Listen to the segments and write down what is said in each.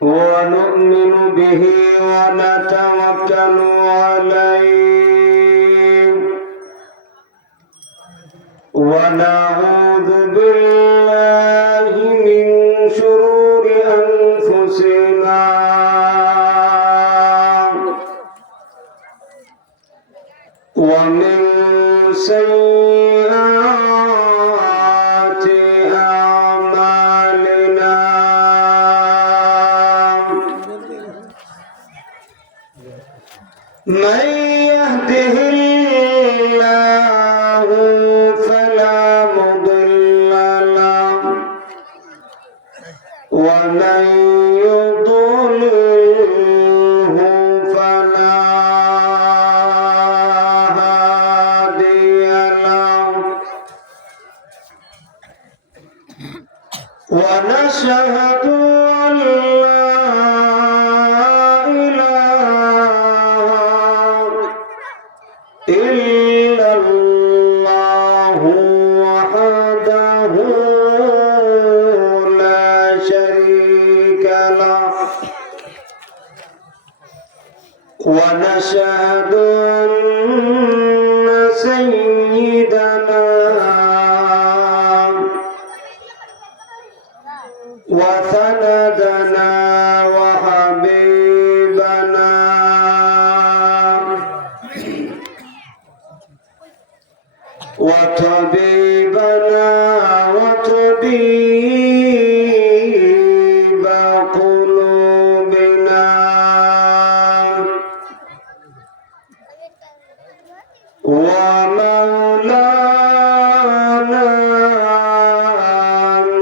ونؤمن به ونتوكل عليه ونعوذ بالله من شرور أنفسنا ومن سيئات أعمالنا من يهده الله فلا مضل له ومن يضلله فلا هادي له ونشهد أن لا إله إلا الله وحده لا شريك له ونشهد أن سيدنا وسندنا وحبيبنا وطبيبنا وطبيب قلوبنا ومولانا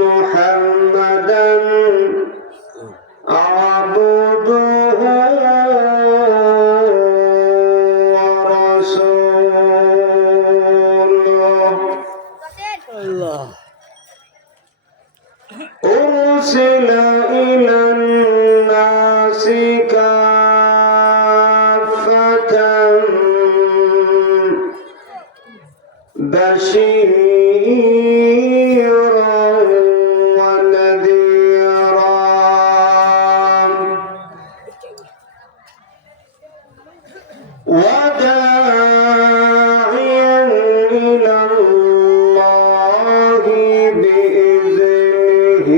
محمدا عبده ورسوله أرسل إلى الناس كافة بشيرا ونذيرا وداعيا إلى الله بإذنه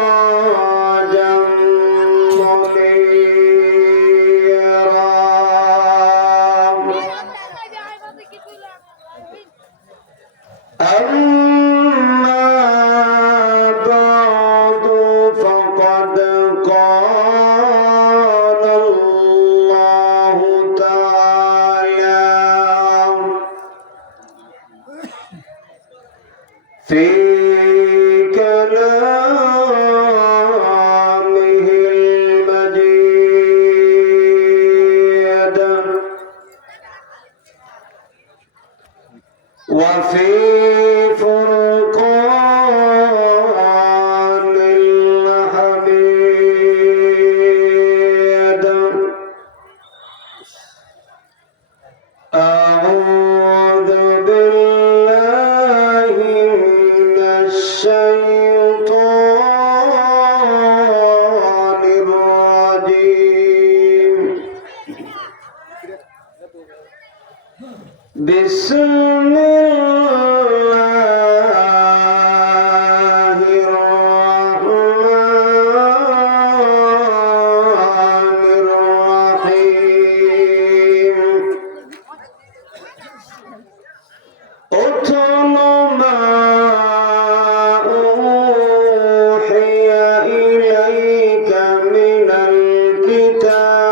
وسراجا منيرا أما بعد فقد قال الله تعالى في كلامه المجيد وفي فرقان الحميد أعوذ بالله من الشيطان الرجيم بسم الله الرحمن الرحيم اتل ما أوحي إليك من الكتاب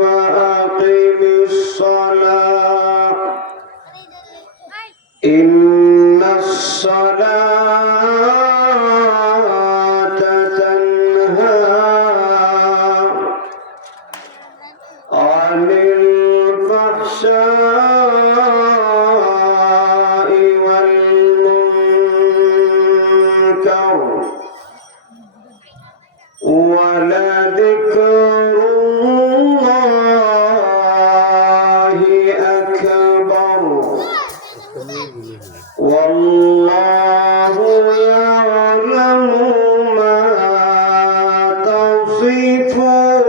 وأقم الصلاة إن الصلاة تنهى عن الفحشاء والمنكر ولذكر الله أكبر والله يعلم ما تصفون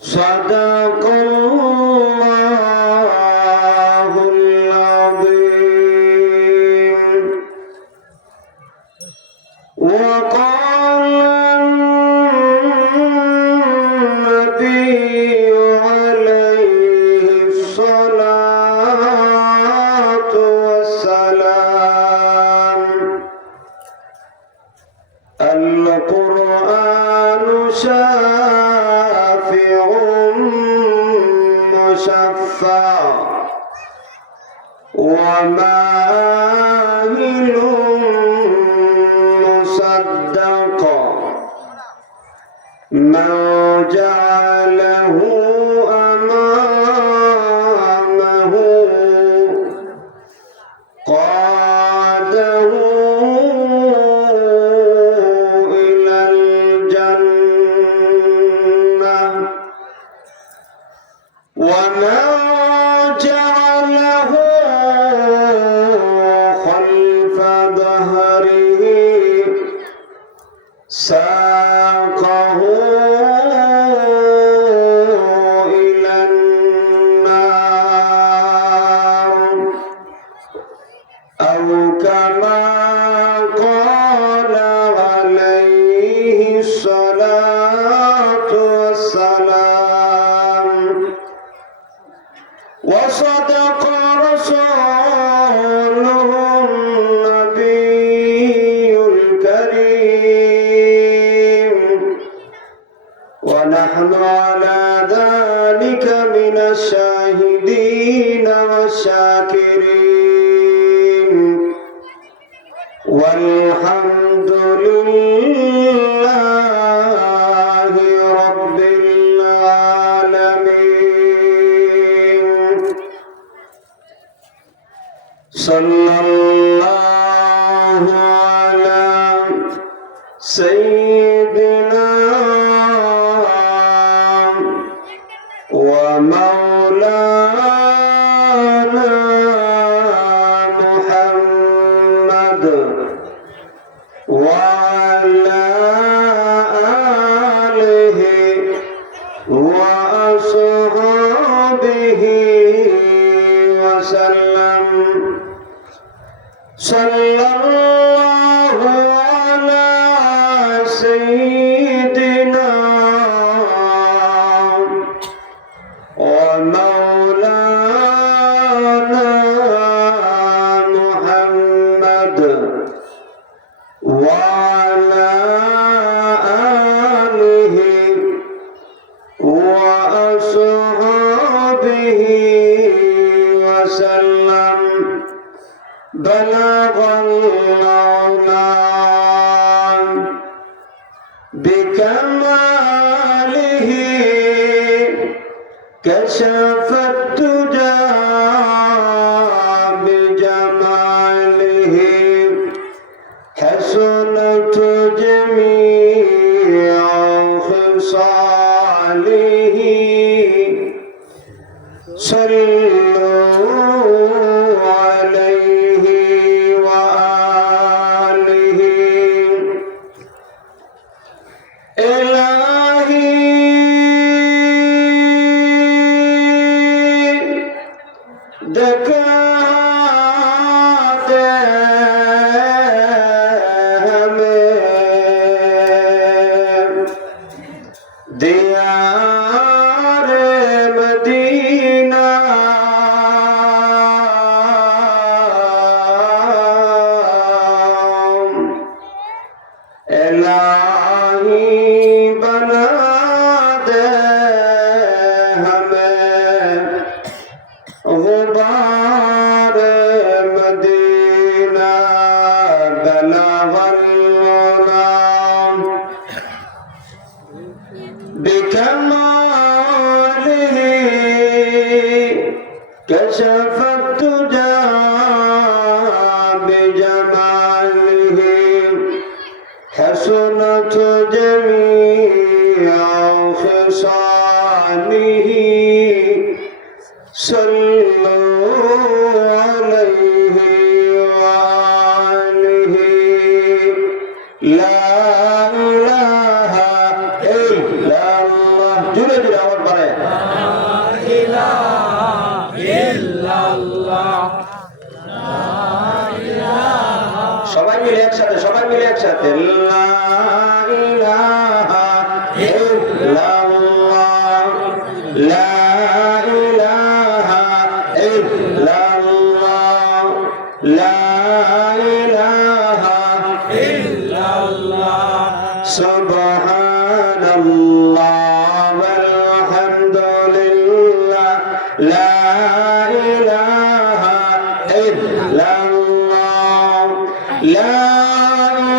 صدق الله العظيم وقال النبي عليه الصلاة والسلام القرآن شافع مشفع وماهل مصدق من جعله أمامه قاده إلى الجنة ومن جعله خلف ظهره ساقه إلى النار أو كما قال عليه الصلاة والسلام وصدق رسوله النبي الكريم ونحن على ذلك من الشاهدين والشاكرين والحمد لله رب العالمين صلى الله على سيدنا ومولانا محمد وعلى آله وأصحابه وسلم صلى الله على سيدنا ومولانا محمد وعلى آله وأصحابه وسلم بلغ العلا بكماله كشف الدجى بجماله حسنت جميع خصاله صلوا عليه وآله إلهي دكاته हमें दियार मदीना इलाही बना दे हमें गुबार मदीना बलगल गुलाम بكماله كشف الدجى بجماله حسنت جميع خصاله صلوا عليه وآله لا إله إلا الله জোরে জোরে আওয়াজ বাড়ায় লা ইলাহা ইল্লাল্লাহ সবাই মিলে একসাথে লা ইলাহা ইল্লাল্লাহ লা ইলাহা ইল্লাল্লাহ লা ইলাহা ইল্লাল্লাহ সুবহানাল্লাহ ওয়ালহামদুলিল্লাহ লা ইলাহা ইল্লাল্লাহ লা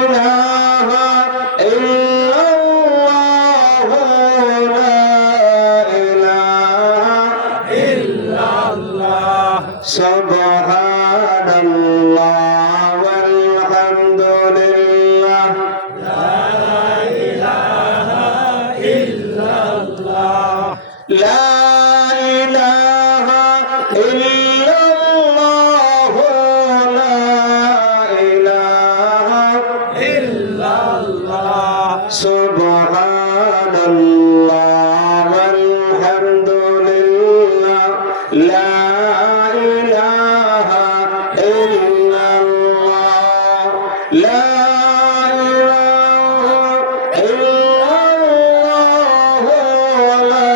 ইলাহা ইল্লাল্লাহ লা ইলাহা ইল্লাল্লাহ সুবহানাল্লাহ ওয়ালহামদুলিল্লাহ লা ইলাহা ইল্লাল্লাহ লা ইলাহা ইল্লাল্লাহ লা ইলাহা ইল্লাল্লাহ সুবহানাল্লাহ ওয়ালহামদুলিল্লাহ লা ইলাহা ইল্লাল্লাহ লা ইলাহা ইল্লাল্লাহ লা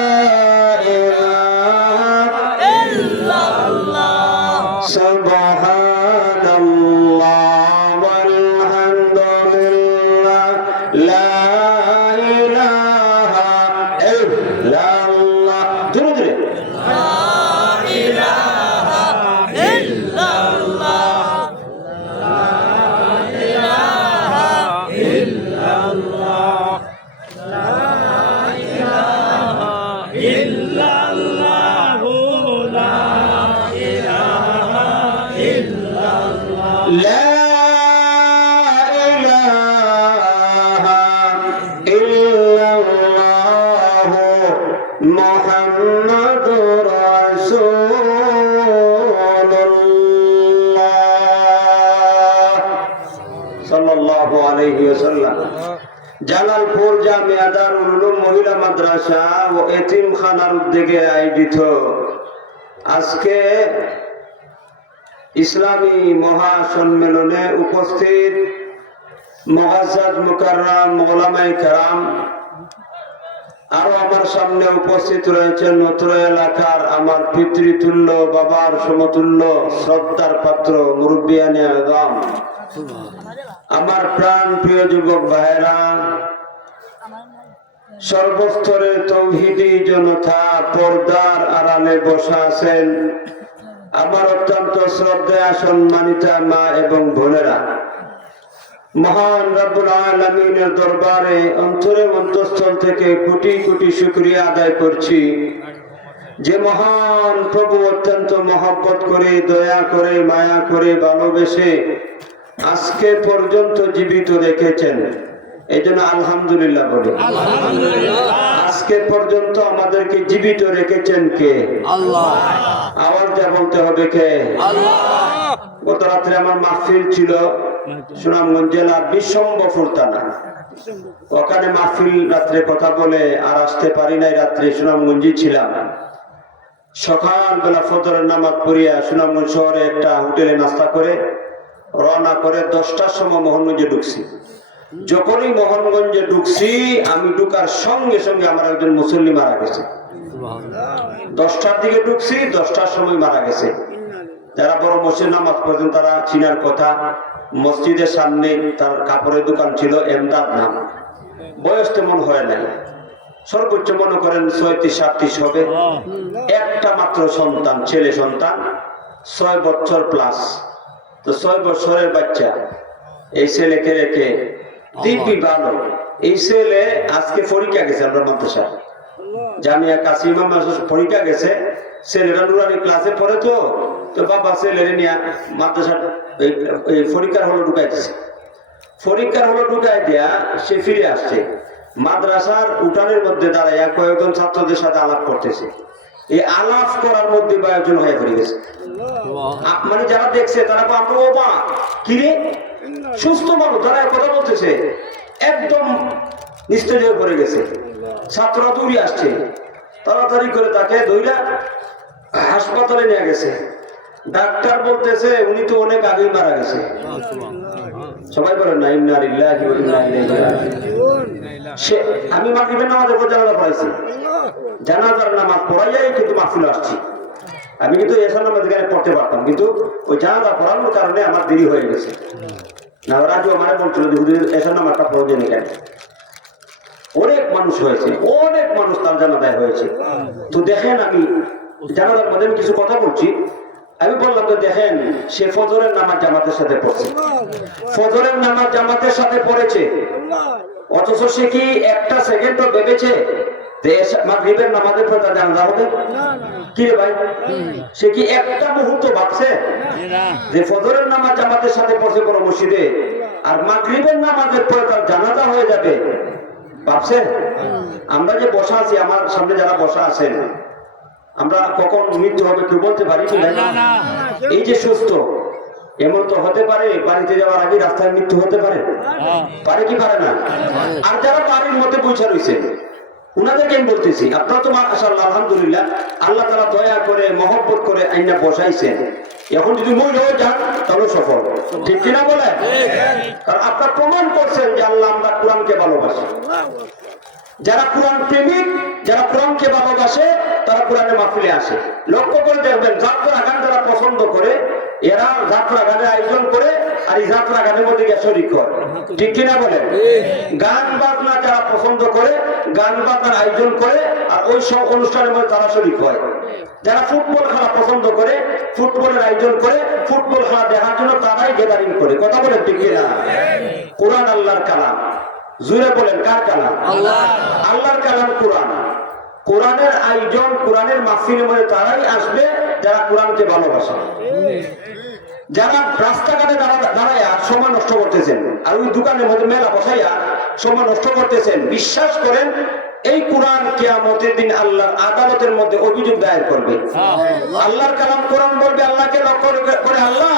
ইলাহা ইল্লাল্লাহ সুবহানাল্লাহ ওয়ালহামদুলিল্লাহ লা ইলাহা ইল্লাল্লাহ জোরে জোরে لا إله إلا الله محمد رسول الله صلى الله عليه وسلم জালালপুর জামিয়া দারুল উলুম মহিলা মাদ্রাসা ও এতিমখানার উদ্যোগে আয়োজিত আজকে ইসলামী মহাসম্মেলনে উপস্থিত মুআজ্জাজ মুকাররম উলামায়ে কেরাম, আরো আমার সামনে উপস্থিত রয়েছেন নতুন এলাকার আমার পিতৃতুল্য বাবার সমতুল্য শ্রদ্ধার পাত্র মুরব্বিয়ানে আযম, আমার প্রাণ প্রিয় যুবক ভাইরা, সর্বস্তরের তৌহিদি জনতা, পর্দার আড়ালে বসা আছেন আমার অত্যন্ত শ্রদ্ধেয় সম্মানিতা মা এবং বোনেরা, মহান রব্বুল আলামিনের দরবারে অন্তরে অন্তঃস্থল থেকে কোটি কোটি শুকরিয়া আদায় করছি যে মহান প্রভু অত্যন্ত মহব্বত করে, দয়া করে, মায়া করে, ভালোবেসে আজকে পর্যন্ত জীবিত রেখেছেন। এই জন্য আলহামদুলিল্লাহ বলি। আজকে পর্যন্ত আমাদেরকে জীবিত রেখেছেন কে? আল্লাহ। আওয়াজ দিয়ে বলতে হবে কে? আল্লাহ। গত রাত্রে আমার মাহফিল ছিল সুনামগঞ্জ জেলার বিশ্বম্বরপুর থানা, ওখানে মাহফিল রাত্রে কথা বলে আর আসতে পারি নাই, রাত্রে সুনামগঞ্জে ছিলাম। সকালবেলা ফজরের নামাজ পড়িয়া সুনামগঞ্জ শহরে একটা হোটেলে নাস্তা করে রওনা করে 10টার সময় মোহনগঞ্জে ঢুকছি। যখনই মোহনগঞ্জে ঢুকছি আমি ঢুকার সঙ্গে সঙ্গে আমার একজন মুসল্লি মারা গেছে। 10টার দিকে ঢুকছি, 10টার সময় মারা গেছে। যারা বড় মসজিদ নামাজ পড়তেন তারা চিনার কথা। মসজিদের সামনে তার কাপড়ের দোকান ছিল, এমদাদ নাম। বয়স তেমন হয় নাই, সর্বোচ্চ মনে করেন 36-37 হবে। একটা মাত্র সন্তান, ছেলে সন্তান, 6 বছর প্লাস। তো 6 বছরের বাচ্চা, এই ছেলেকে রেখে দিব্যি ভালো। এই ছেলে আজকে পরীক্ষা গেছে, আমরা মাদ্রাসা জামিয়া কাসিমা পরীক্ষা গেছে। ছেলেরা নুরানি ক্লাসে পড়ে, তো বাবা ছেলের নিয়ে মাদ্রাসা পরীক্ষার হলো ঢুকাই দিচ্ছে। পরীক্ষার হলো ঢুকাই দেয়া সে ফিরে আসছে। মাদ্রাসার উঠানের মধ্যে দাঁড়াইয়া কয়েকজন ছাত্রদের সাথে আলাপ করতেছে। এই আলাপ করার মধ্যে আয়োজন হয়ে পড়ে গেছে। মানে যারা দেখছে তারা আমরা অবাক, কিরে সুস্থ মানুষ তারা কথা বলতেছে, একদম নিস্তেজ হয়ে পড়ে গেছে। ছাত্ররা দৌড়ে আসছে, তাড়াতাড়ি করে তাকে ধইরা হাসপাতালে নিয়ে গেছে। ডাক্তার বলতেছে উনি তো অনেক আগেই মারা গেছে। সবাই বলেন না ইন্না লিল্লাহি ওয়া ইন্না ইলাইহি রাজিউন। আমি মাগরিবের নামাজের পর জানাজা পড়াইছি, জানাজার নামাজ পড়াইয়াই কিন্তু মাহফিল আসছি। আমি কিন্তু এসার নামাজ এখানে পড়তে পারতাম, কিন্তু ওই জানাজা পড়ানোর কারণে আমার দেরি হয়ে গেছে। না ওরা আজও আমার বলছিল যে হুজুর এসার নামাজটা পড়বেন কেন। অনেক মানুষ হয়েছে, অনেক মানুষ তার জানাজায় হয়েছে। তো দেখেন আমি জানাজার মধ্যে আমি কিছু কথা বলছি। আমি বললাম তো দেখেন সে ফজরের নামাজ জামাতের সাথে পড়ছে, ফজরের নামাজ জামাতের সাথে পড়েছে, অথচ সে কি একটা সেকেন্ডও ভেবেছে মাগরিবের নামাজের পর তার জানাজা হবে? কি রে ভাই, সে কি একটা মুহূর্ত ভাবছে যে ফজরের নামাজ জামাতের সাথে পড়ছে বড় মসজিদে আর মাগরিবের নামাজের পরে তার জানাজা হয়ে যাবে? ভাবছে? আমরা যে বসা আছি, আমার সামনে যারা বসা আছেন, আমরা কখন মৃত্যু হবে কেউ বলতে পারি কি? এই যে সুস্থ, এমন তো হতে পারে বাড়িতে যাওয়ার আগে রাস্তায় মৃত্যু হতে পারে, পারে কি পারে না? আর যারা বাড়ির মধ্যে পৌঁছা রয়েছে উনাদেরকে আমি বলতেছি, আপনারা তো মাশাআল্লাহ আলহামদুলিল্লাহ আল্লাহ তাআলা দয়া করে মহব্বত করে আইনা বসাইছেন। এখন যদি মরেও যান তাহলে সফল, ঠিক কিনা বলে? কারণ আপনারা প্রমাণ করছেন যে আল্লাহ আমরা কোরআনকে ভালোবাসি। যারা কোরআন প্রেমিক, যারা কোরআনকে ভালোবাসে তারা কোরআনের মাহফিলে আসে। লক্ষ্য করে দেখবেন যাত্রা গান যারা পছন্দ করে এরা যাত্রা গানের আয়োজন করে আর এই যাত্রা গানের মধ্যে গিয়ে শরীক হয়, ঠিক কিনা বলে? গান বাজনা যারা পছন্দ করে গান বাজনার আয়োজন করে আর ওই সব অনুষ্ঠানের মধ্যে তারা শরীক হয়। যারা ফুটবল খেলা পছন্দ করে ফুটবলের আয়োজন করে ফুটবল খেলা দেখার জন্য তারাই গ্যাদারিং করে। কথা বলে ঠিক কিনা? কোরআন আল্লাহর কালাম, জুড়ে বলেন কার কালাম? আল্লাহর কালাম কোরআন। কোরআনের আয়োজন কোরআনের মাহফিলের মধ্যে তারাই আসবে যারা কোরআনকে ভালোবাসে। যারা রাস্তাঘাটে দাঁড়াইয়া সময় নষ্ট করতেছেন আর ওই দোকানের মধ্যে মেলা বসাইয়া সময় নষ্ট করতেছেন, বিশ্বাস করেন এই কোরআন কিয়ামতের দিন আল্লাহর আদালতের মধ্যে অভিযোগ দায়ের করবে। আল্লাহর কালাম কোরআন বলবে আল্লাহকে লক্ষ্য করে, আল্লাহ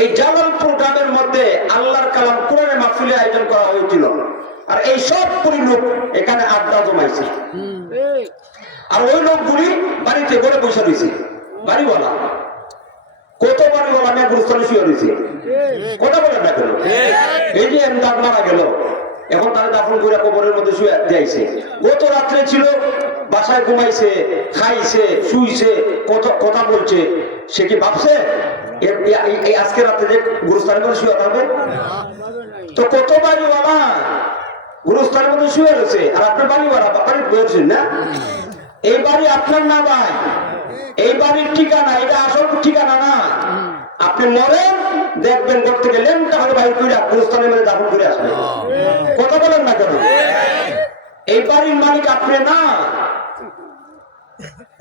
এই জালালপুর গ্রামের মধ্যে আল্লাহর কালাম কোরআনের মাহফিলে আয়োজন করা হয়েছিল আর এই সব লোক এখানে আড্ডা জমাইছে আর ওই লোকগুলি বাড়িতে ঘরে বসে রয়েছে। বাড়িওয়ালা, কত বাড়িওয়ালা মেয়ে গুরুস্থানে শুয়ে রয়েছে, কথা বলেন না কেন? এই যে এমদাদ মারা গেল, এখন তারা দাফন করে কবরের মধ্যে শুয়ে দিয়েছে। গত রাত্রে ছিল বাসায় ঘুমাইছে, খাইছে, শুইছে, কথা বলছে। সে কি ভাবছে এই আজকে রাত্রে যে গুরুস্থানের মধ্যে শুয়ে থাকবে? তো কত বাড়িওয়ালা গুরুস্থানের মধ্যে শুয়ে রয়েছে আর আপনার বাড়িওয়ালা বাড়ি বলছেন না? এই বাড়ি আপনার না ভাই, এই বাড়ির ঠিকানা এটা আসল ঠিকানা না। আপনি মরেন দেখবেন করতে গেলেন তাহলে বাইর করে গুরুস্থানের মধ্যে দাফন করে আসবে। কথা বলেন না কেন? এই বাড়ির মালিক আপনি না।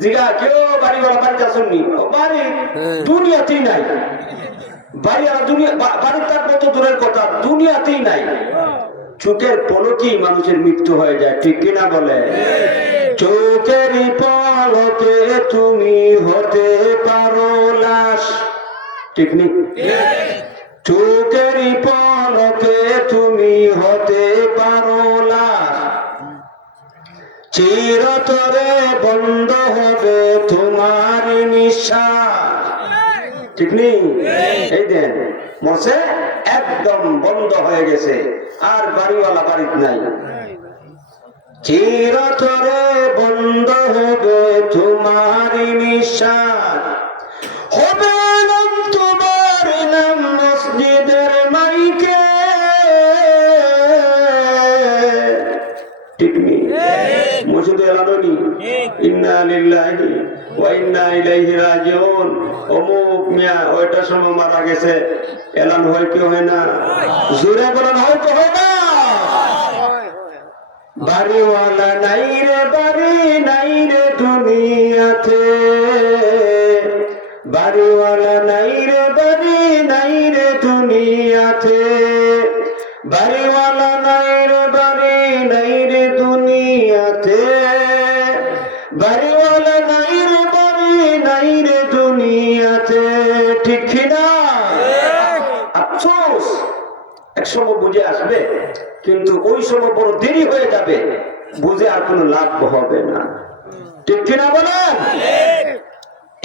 জিগা কেউ বাড়িওয়ালা বাড়িতে আসেননি, বাড়ি দুনিয়াতেই নাই। বাড়িওয়ালা দুনিয়া বাড়ির তার কত দূরের কথা, দুনিয়াতেই নাই। চোখের পলকেই মানুষের মৃত্যু হয়ে যায়, ঠিক কিনা বলে? চোখেরই পলকে তুমি হতে পারো লাশ, ঠিক নি? চোখেরই পলকে তুমি হতে পারো লাশ, চিরতরে বন্ধ হবে তোমার নিঃশ্বাস, ঠিক নি? এই দেন মরছে একদম বন্ধ হয়ে গেছে আর বাড়িওয়ালা বাড়িতে নাই। চিরতরে বন্ধ হবে তোমার নিঃশ্বাস, হবে না তোমার নাম মসজিদের মাইকে, ঠিক নেই? মসজিদে এলানি ইন্না লিল্লাহি ওয়া ইন্না ইলাইহি রাজিউন, অমুক মিয়া ওইটার সময় মারা গেছে, এলান হয় কি হয় না? জোরে বলেন হয় কি হয় না? বাড়িওয়ালা নাই রে বাড়ি নাই রে দুনিয়াতে, বাড়িওয়ালা নাই রে বাড়ি নাই রে দুনিয়াতে, বাড়িওয়ালা নাই রে বাড়ি নাই রে দুনিয়াতে, বাড়িওয়ালা নাই রে সময় বুঝে আসবে, কিন্তু ওই সময় বড় দেরি হয়ে যাবে, বুঝে আর কোনো লাভ হবে না। ঠিক কিনা বলেন?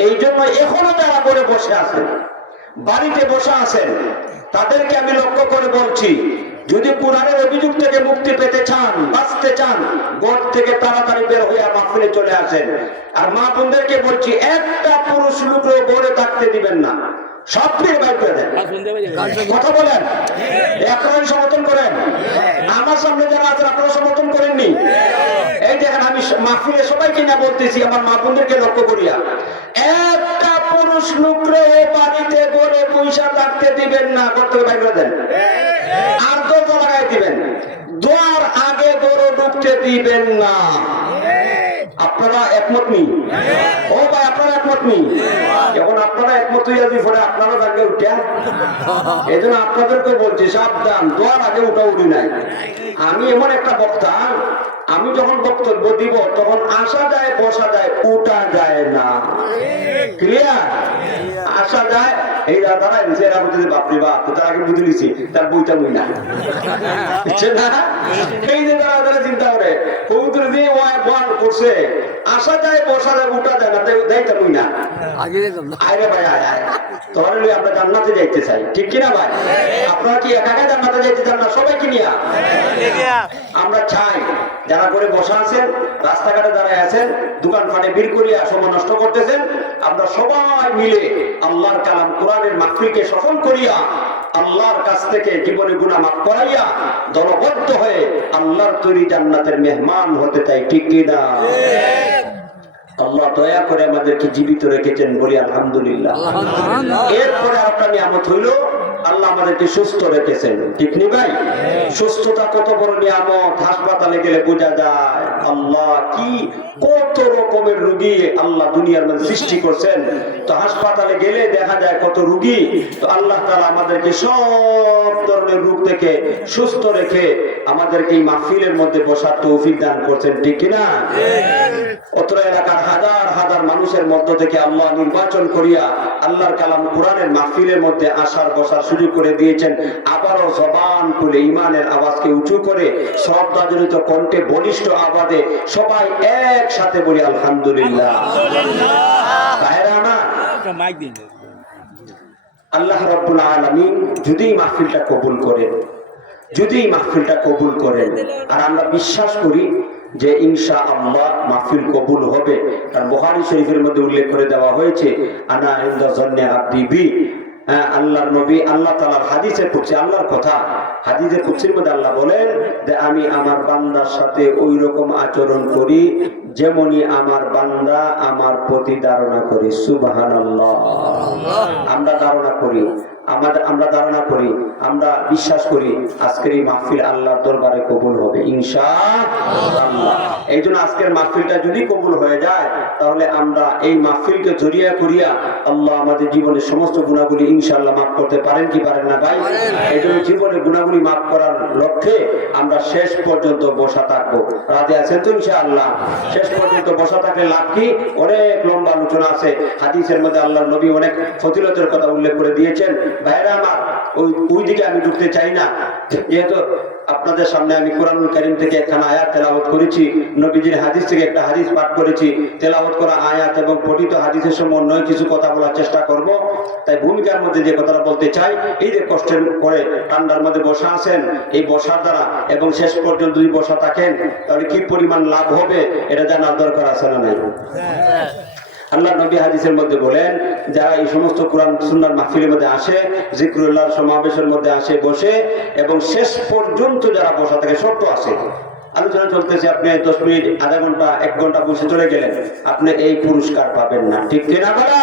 এই জন্য এখনো যারা করে বসে আছেন, বাড়িতে বসে আছেন, তাদেরকে আমি লক্ষ্য করে বলছি, যদি কোরআনের অভিযোগ থেকে মুক্তি পেতে চান, বাঁচতে চান, ঘর থেকে তাড়াতাড়ি বের হয়ে মাহফিলে চলে আসেন। আর মা বোনদেরকে বলছি, একটা পুরুষ লোকও ঘরে থাকতে দিবেন না, সব ফিরে বাইর করে দেন। কথা বলেন, আপনারা সমর্থন করেন? আমার সামনে যারা আছেন আপনারা সমর্থন করেননি? এই দেখেন, আমি মাহফিলে সবাইকে না বলতেছি, আমার মা বোনদেরকে লক্ষ্য করিয়া, একটা পুরুষ লোকরে বাড়িতে ঘরে পয়সা থাকতে দিবেন না, করতে বাইর করে দেন। আর দরজা লাগাই দিবেন, দোয়ার আগে বড় ঢুকতে দিবেন না। আপনারা একমত নেই? ও ভাই, আপনারা একমত নেই? এখন আপনারা একমত হইয়া দিয়ে পরে আপনারা আগে উঠে, এই জন্য আপনাদেরকে বলছি, সাবধান, দোয়ার আগে উঠা উঠি নাই। আমি এমন একটা বক্তা, আমি যখন বক্তব্য দিব তখন আসা যায়, বসা যায়, উঠা যায় না। ক্লিয়ার? আসা যায়, এই দাদারা এরা বলতে বাপরে বাপ, তার আগে বুঝে নিছি তার বইটা বই না। এই যে তারা চিন্তা করে কবুতর দিয়ে ওয়ান করছে, আসা যায়, বসা যায়, উঠা যায় না, তাই দেয়টা বই না। আরে ভাই, আয় আয়, তোমার আমরা জান্নাতে যাইতে চাই, ঠিক কিনা ভাই? আপনারা কি একা একা জান্নাতে যাইতে চান না? সবাইকে নিয়ে আমরা চাই। যারা করে বসা আছেন, রাস্তাঘাটে দাঁড়ায় আছেন, দোকানপাটে ভিড় করিয়া সময় নষ্ট করতেছেন, আমরা সবাই মিলে আল্লাহর কালাম কোরআনের মাহফিলকে সফল করিয়া আল্লাহর কাছ থেকে জীবনে গুনাহ মাফ করাইয়া দলবদ্ধ হয়ে আল্লাহর তৈরি জান্নাতের মেহমান হতে চাই, ঠিক কিনা? আল্লাহ দয়া করে আমাদেরকে জীবিত রেখেছেন, বলি আলহামদুলিল্লাহ। এরপরে একটা নিয়ামত হইল, আল্লাহ আমাদেরকে সুস্থ রেখেছেন, ঠিক নি ভাই? সুস্থতা কত বড় নিয়ামত, হাসপাতালে গেলে বোঝা যায় আল্লাহ কি কত রকমের রোগী আল্লাহ দুনিয়ার মধ্যে সৃষ্টি করছেন। তো হাসপাতালে গেলে দেখা যায় কত রোগী, তো আল্লাহ তাআলা আমাদেরকে সব ধরনের রোগ থেকে সুস্থ রেখে আমাদেরকে এই মাহফিলের মধ্যে বসার তৌফিক দান করছেন, ঠিক কিনা? অত্র এলাকার হাজার হাজার মানুষের মধ্য থেকে আল্লাহ নির্বাচন করিয়া আল্লাহর কালাম কোরআনের মাহফিলের মধ্যে আসার বসার সুযোগ করে দিয়েছেন। আবারও জবান খুলে ইমানের আওয়াজকে উঁচু করে শ্রদ্ধাজনিত কণ্ঠে বলিষ্ঠ আওয়াজে সবাই একসাথে বলি আলহামদুলিল্লাহ। আল্লাহ রাব্বুল আলামিন যদি মাহফিলটা কবুল করেন, যদি মাহফিলটা কবুল করেন, আর আমরা বিশ্বাস করি যে ইনশাআল্লাহ মাহফিল কবুল হবে, কারণ বুখারী শরীফের মধ্যে উল্লেখ করে দেওয়া হয়েছে, আনা ইনদা যান্নি আবদি বি। আল্লাহর নবী আল্লাহ তাআলার হাদিসে কুদসি, আল্লাহর কথা, হাদিসে কুদসির মধ্যে আল্লাহ বলেন যে আমি আমার বান্দার সাথে ওই রকম আচরণ করি যেমনি আমার বান্দা আমার প্রতি ধারণা করে। সুবহানাল্লাহ। আমরা ধারণা করি, আমরা ধারণা করি, আমরা বিশ্বাস করি আজকের এই মাহফিল আল্লাহর দরবারে কবুল হবে ইনশাআল্লাহ। এই জন্য আজকের মাহফিলটা যদি কবুল হয়ে যায়, তাহলে আমরা এই মাহফিলকে জড়িয়ে করিয়া আল্লাহ আমাদের জীবনের সমস্ত গুণাগুলি ইনশাআল্লাহ মাফ করতে পারেন কি পারেন না ভাই? এই জন্য জীবনের গুণাগুলি মাফ করার লক্ষ্যে আমরা শেষ পর্যন্ত বসা থাকবো। রাজি আছেন তো ইনশাআল্লাহ? শেষ পর্যন্ত বসা থাকলে লাভ কি? অনেক লম্বা আলোচনা আছে, হাদিসের মধ্যে আল্লাহর নবী অনেক ফজিলতের কথা উল্লেখ করে দিয়েছেন। ভাইরা আমার, ওই দিকে আমি ঢুকতে চাই না, যেহেতু আপনাদের সামনে আমি কোরআনুল কারীম থেকে একখানা আয়াত তেলাওয়াত করেছি, নবীজির হাদিস থেকে একটা হাদিস পাঠ করেছি। তেলাওয়াত করা আয়াত এবং পঠিত হাদিসের সমন্বয়ে কিছু কথা বলার চেষ্টা করব। তাই ভূমিকার মধ্যে যে কথাটা বলতে চাই, এই যে কষ্টের করে ঠান্ডার মধ্যে বসা আছেন, এই বসার দ্বারা এবং শেষ পর্যন্ত যদি বসা থাকেন, তাহলে কি পরিমাণ লাভ হবে এটা জানার দরকার আছে না নাই? আল্লাহ নবী হাদিসের মধ্যে বলেন, যারা এই সমস্ত কোরআন সুন্নাহর মাহফিলের মধ্যে আসে, জিকরুল্লাহর সমাবেশের মধ্যে আসে বসে, এবং শেষ পর্যন্ত যারা বসা থাকে, শর্ত আছে, আলোচনা চলতেছে, আপনি 10 মিনিট, আধা ঘন্টা, 1 ঘন্টা বসে চলে গেলেন, আপনি এই পুরস্কার পাবেন না, ঠিক কিনা বলা?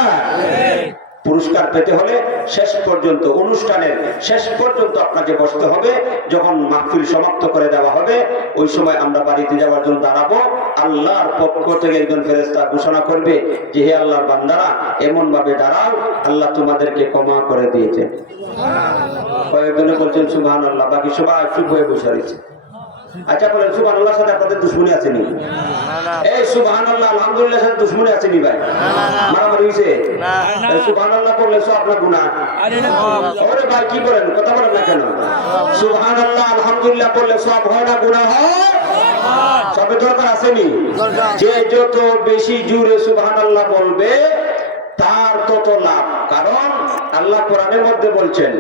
পুরস্কার পেতে হলে শেষ পর্যন্ত, অনুষ্ঠানের শেষ পর্যন্ত আপনাকে বসতে হবে। যখন মাহফিল সমাপ্ত করে দেওয়া হবে, ওই সময় আমরা বাড়িতে যাওয়ার জন্য দাঁড়াবো। আল্লাহর পক্ষ থেকে একজন ফেরেশতা ঘোষণা করবে যে হে আল্লাহর বান্দারা, এমন ভাবে দাঁড়াও আল্লাহ তোমাদেরকে ক্ষমা করে দিয়েছে। কয়েকজনে বলছেন সুবহানাল্লাহ, বাকি সবাই চুপ হয়ে বসে রয়েছে। আচ্ছা বলেন সুবহানাল্লাহর সাথে আপনাদের দুশমনি আছে নি? এই সুবহানাল্লাহ আলহামদুলিল্লাহর সাথে দুশমনি আছে নি ভাই? মারামারি হইছে? সুবহানাল্লাহ বললে সব আপনার গুনাহ। ওরে ভাই কি বলেন, কথা বলেন না কেন? সুবহানাল্লাহ আলহামদুলিল্লাহ বললে সব হয় না গুনাহ হয়? সবে দরকার আছে নি? যে যত বেশি জোরে সুবহানাল্লাহ বলবে তার তত লাভ। কারণ আল্লাহ কোরআনের মধ্যে বলছেন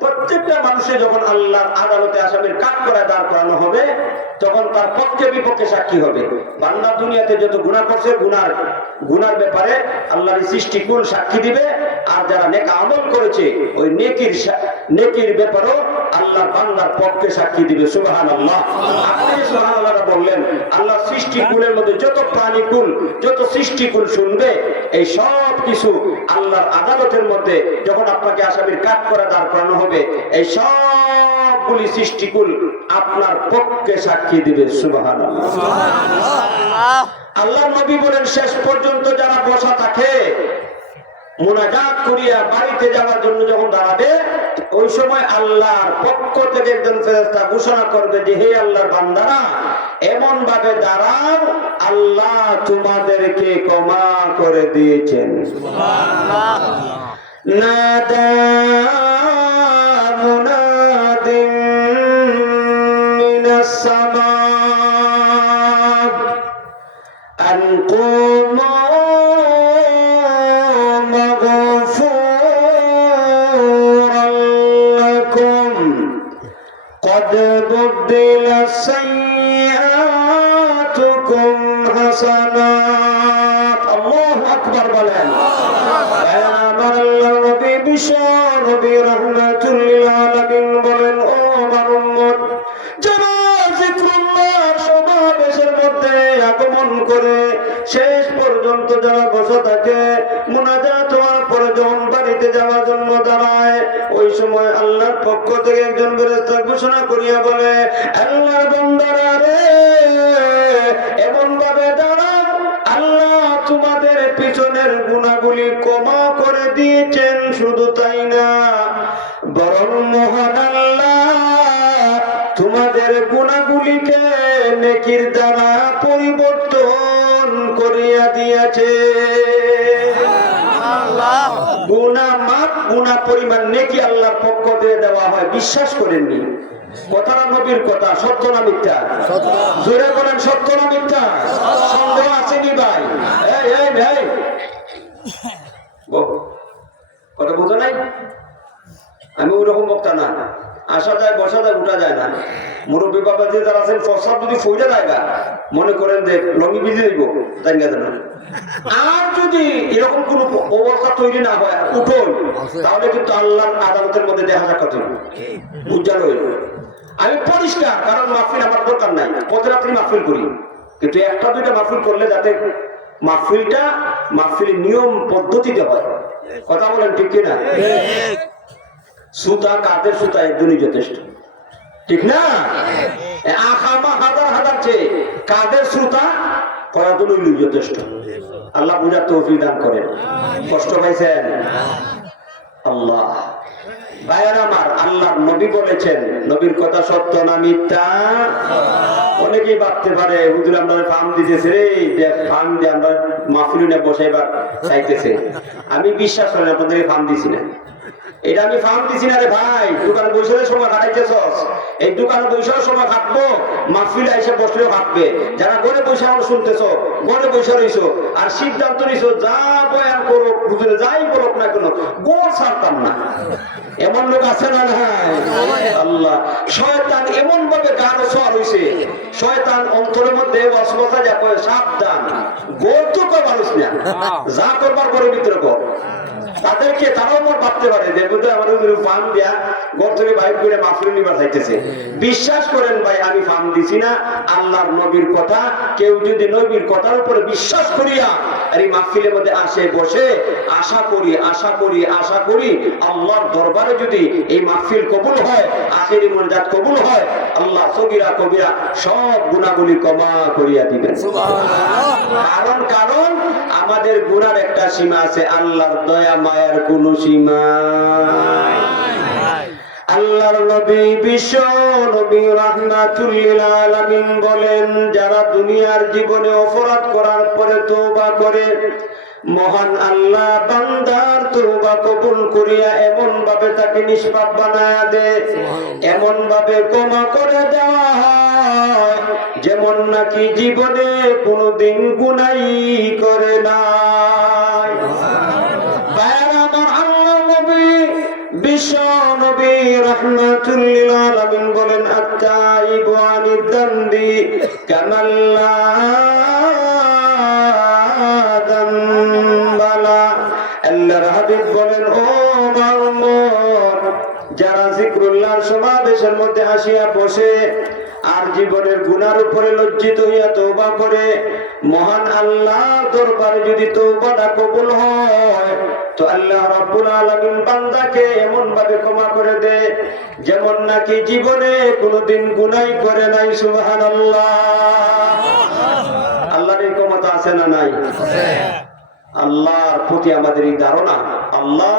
প্রত্যেকটা মানুষের যখন আল্লাহর আদালতে আসামির কাঠ করে দাঁড় করানো হবে তখন তার পক্ষে বিপক্ষে সাক্ষী হবে। বান্দা দুনিয়াতে যত গুনাহ করছে গুনার ব্যাপারে আল্লাহর সৃষ্টিকুল সাক্ষী দিবে, আর যারা নেক আমল করেছে ওই নেকির ব্যাপারেও আল্লাহর বান্দার পক্ষে সাক্ষী দিবে। সুবহানাল্লাহ। আপনি সুবহানাল্লাহ বললেন, আল্লাহ সৃষ্টিকুলের মধ্যে যত প্রাণীকুল যত সৃষ্টিকুল শুনবে এই সব কিছু আল্লাহর আদালতের মধ্যে যখন আপনাকে আসামির কাঠ করে দাঁড় করানো হবে এই সবগুলি সৃষ্টিকুল আপনার পক্ষে সাক্ষী দিবে। সুবহানাল্লাহ। আল্লাহ নবী বলেন, শেষ পর্যন্ত যারা বসা থাকে মুনাজাত করিয়া বাড়িতে যাওয়ার জন্য যখন দাঁড়াবে ওই সময় আল্লাহর পক্ষ থেকে একজন ফেরেশতা ঘোষণা করবে যে হে আল্লাহর বান্দারা এমন ভাবে দাঁড়াও আল্লাহ তোমাদেরকে ক্ষমা করে দিয়েছেন। সুবহানাল্লাহ। নাদা মুনাদিন মিনাস সামা আন কুমু قد بدلت سيئاتكم حسنات। الله أكبر বলেন। আমার আল্লাহর নবী বিশ্ব নবী রাহমাতুল লিল আলামিন বলেন, ও আমার উম্মত যারা যিকরুল্লাহর সমাবেশের মধ্যে আগমন করে শেষ পর্যন্ত যারা বসে থাকে মুনাজাত হওয়ার পরে যখন বাড়িতে যাওয়ার জন্য দাঁড়ায় ওই সময় আল্লাহর পক্ষ থেকে একজন ফেরেশতা ঘোষণা করিয়া বলে, আল্লাহর বান্দারা রে এমন ভাবে দাঁড়াও আল্লাহ তোমাদের পিছনের গুনাহগুলি ক্ষমা করে দিয়েছেন। শুধু তাই না বরং মহান আল্লাহ তোমাদের গুনাহগুলিকে নেকির দ্বারা পরিবর্তন করিয়া দিয়েছে। গুনাহ মাপ গুনাহ পরিমাণ নেকি আল্লাহর পক্ষ দিয়ে দেওয়া হয়। বিশ্বাস করেননি? কথাটা নবীর কথা, সত্য না মিথ্যা? জোরে বলেন, সত্য না মিথ্যা? সন্দেহ আসেনি ভাই? কথা বোঝা নাই? আমি ওইরকম বক্তা না। আসা যায় বসা যায় উঠা যায় না। মুরব্বী বাবা যে যারা আছেন প্রস্তাব যদি ফইরা জায়গা মনে করেন যে লঙ্গি ভিজে দিব তাই না জানা। আর যদি এরকম কোন অবস্থা তৈরি না হয় উঠোন তাহলে কিন্তু আল্লাহর আদালতের মধ্যে দেখা সাক্ষাৎ হইল, উজ্জ্বল হইল। আমি পরিষ্কার, কারণ মাহফিল আমার দরকার নাই, পদরাত্রি মাহফিল করি, কিন্তু একটা দুইটা মাহফিল করলে যাতে মাহফিলের নিয়ম পদ্ধতিতে হয়। কথা বলেন ঠিক কিনা? সুতা কাদের সুতা একজনই যথেষ্ট, ঠিক না? আখামা হাজার হাজার চেয়ে কাদের সুতা কয়েকজনই যথেষ্ট। আল্লাহ বুঝার তৌফিক দান করেন। কষ্ট পাইছেন? আল্লাহ ভাইয়ের আমার, আল্লাহর নবী বলেছেন, নবীর কথা সত্য না মিথ্যা? অনেকেই ভাবতে পারে হুজুর আমরা ফার্ম দিতেছে রে, দেখ ফার্ম দিয়ে আমরা মাহফিল নিয়ে বসাইবার চাইতেছে। আমি বিশ্বাস করি আপনাদেরকে ফার্ম দিছি না। এটা আমি ফার্ম দিছি না রে ভাই। দোকানে বৈশাখের সময় খাটাইতেছস, এই দোকানে বৈশাখের সময় খাটবো, মাহফিল এসে বসলেও খাটবে। যারা ঘরে বৈশাখ শুনতেছ ঘরে বৈশাখ রইছো আর সিদ্ধান্ত নিছো যা বয়ান করো হুজুরে যাই বলুক না কেন গোড় ছাড়তাম না, এমন লোক আছে না? আল্লাহ শয়তান এমন ভাবে গাঢ় ছোঁয়া রয়েছে, শয়তান অন্তরের মধ্যে অসবতা যা কয় সাবধান গোড় তো কয় মানুষ না, যা করবার পরে ভিতরে কর। তাদেরকে তারাও ভাবতে পারে যে বোধহয় আমার ফার্ম দেয়া ঘর থেকে বাইক করে মাফরুল নিবার চাইতেছে। বিশ্বাস করেন ভাই, আমি ফার্ম দিছি না, আল্লাহর নবীর কথা। কেউ যদি নবীর কথার উপরে বিশ্বাস করিয়া আর এই মাহফিলের মধ্যে আসে বসে, আশা করি আল্লাহর দরবারে যদি এই মাহফিল কবুল হয়, আখেরি মোনাজাত কবুল হয়, আল্লাহ সগীরা কবিরা সব গুনাহগুলি ক্ষমা করিয়া দিবেন। কারণ আমাদের গুনার একটা সীমা আছে, আল্লাহর দয়া মায়ার কোন সীমা। আল্লাহর নবী বিশ্ব নবী রাহমাতুল লিল আলামিন বলেন, যারা দুনিয়ার জীবনে অপরাধ করার পরে তওবা করে, মহান আল্লাহ বান্দার তওবা কবুল করিয়া এমন ভাবে তাকে নিষ্পাপ বানায়া দেয়, এমন ভাবে ক্ষমা করে দেওয়া হয় যেমন নাকি জীবনে কোনোদিন গুনাহ করে নাই। বিশ্ব নবী রাহমাতুল লিল আলামিন বলেন, আত-তাইবু আনিদ যামবি কামাল্লা যামবালা। আল্লাহর হাবিব বলেন, ও মুমিন, যারা জিকরুল্লাহর সমাবেশের মধ্যে আসিয়া বসে আর জীবনের গুনার উপরে লজ্জিত হইয়া তওবা করে, মহান আল্লাহর দরবারে যদি তওবাটা কবুল হয় তো আল্লাহ রাব্বুল আলামিন বান্দাকে এমন ভাবে ক্ষমা করে দেয় যেমন নাকি জীবনে কোনোদিন গুনাহ করে নাই। সুবহানাল্লাহ। আল্লাহর এই ক্ষমতা আছে না নাই? আছে। আল্লাহর প্রতি আমাদের এই ধারণা, আল্লাহ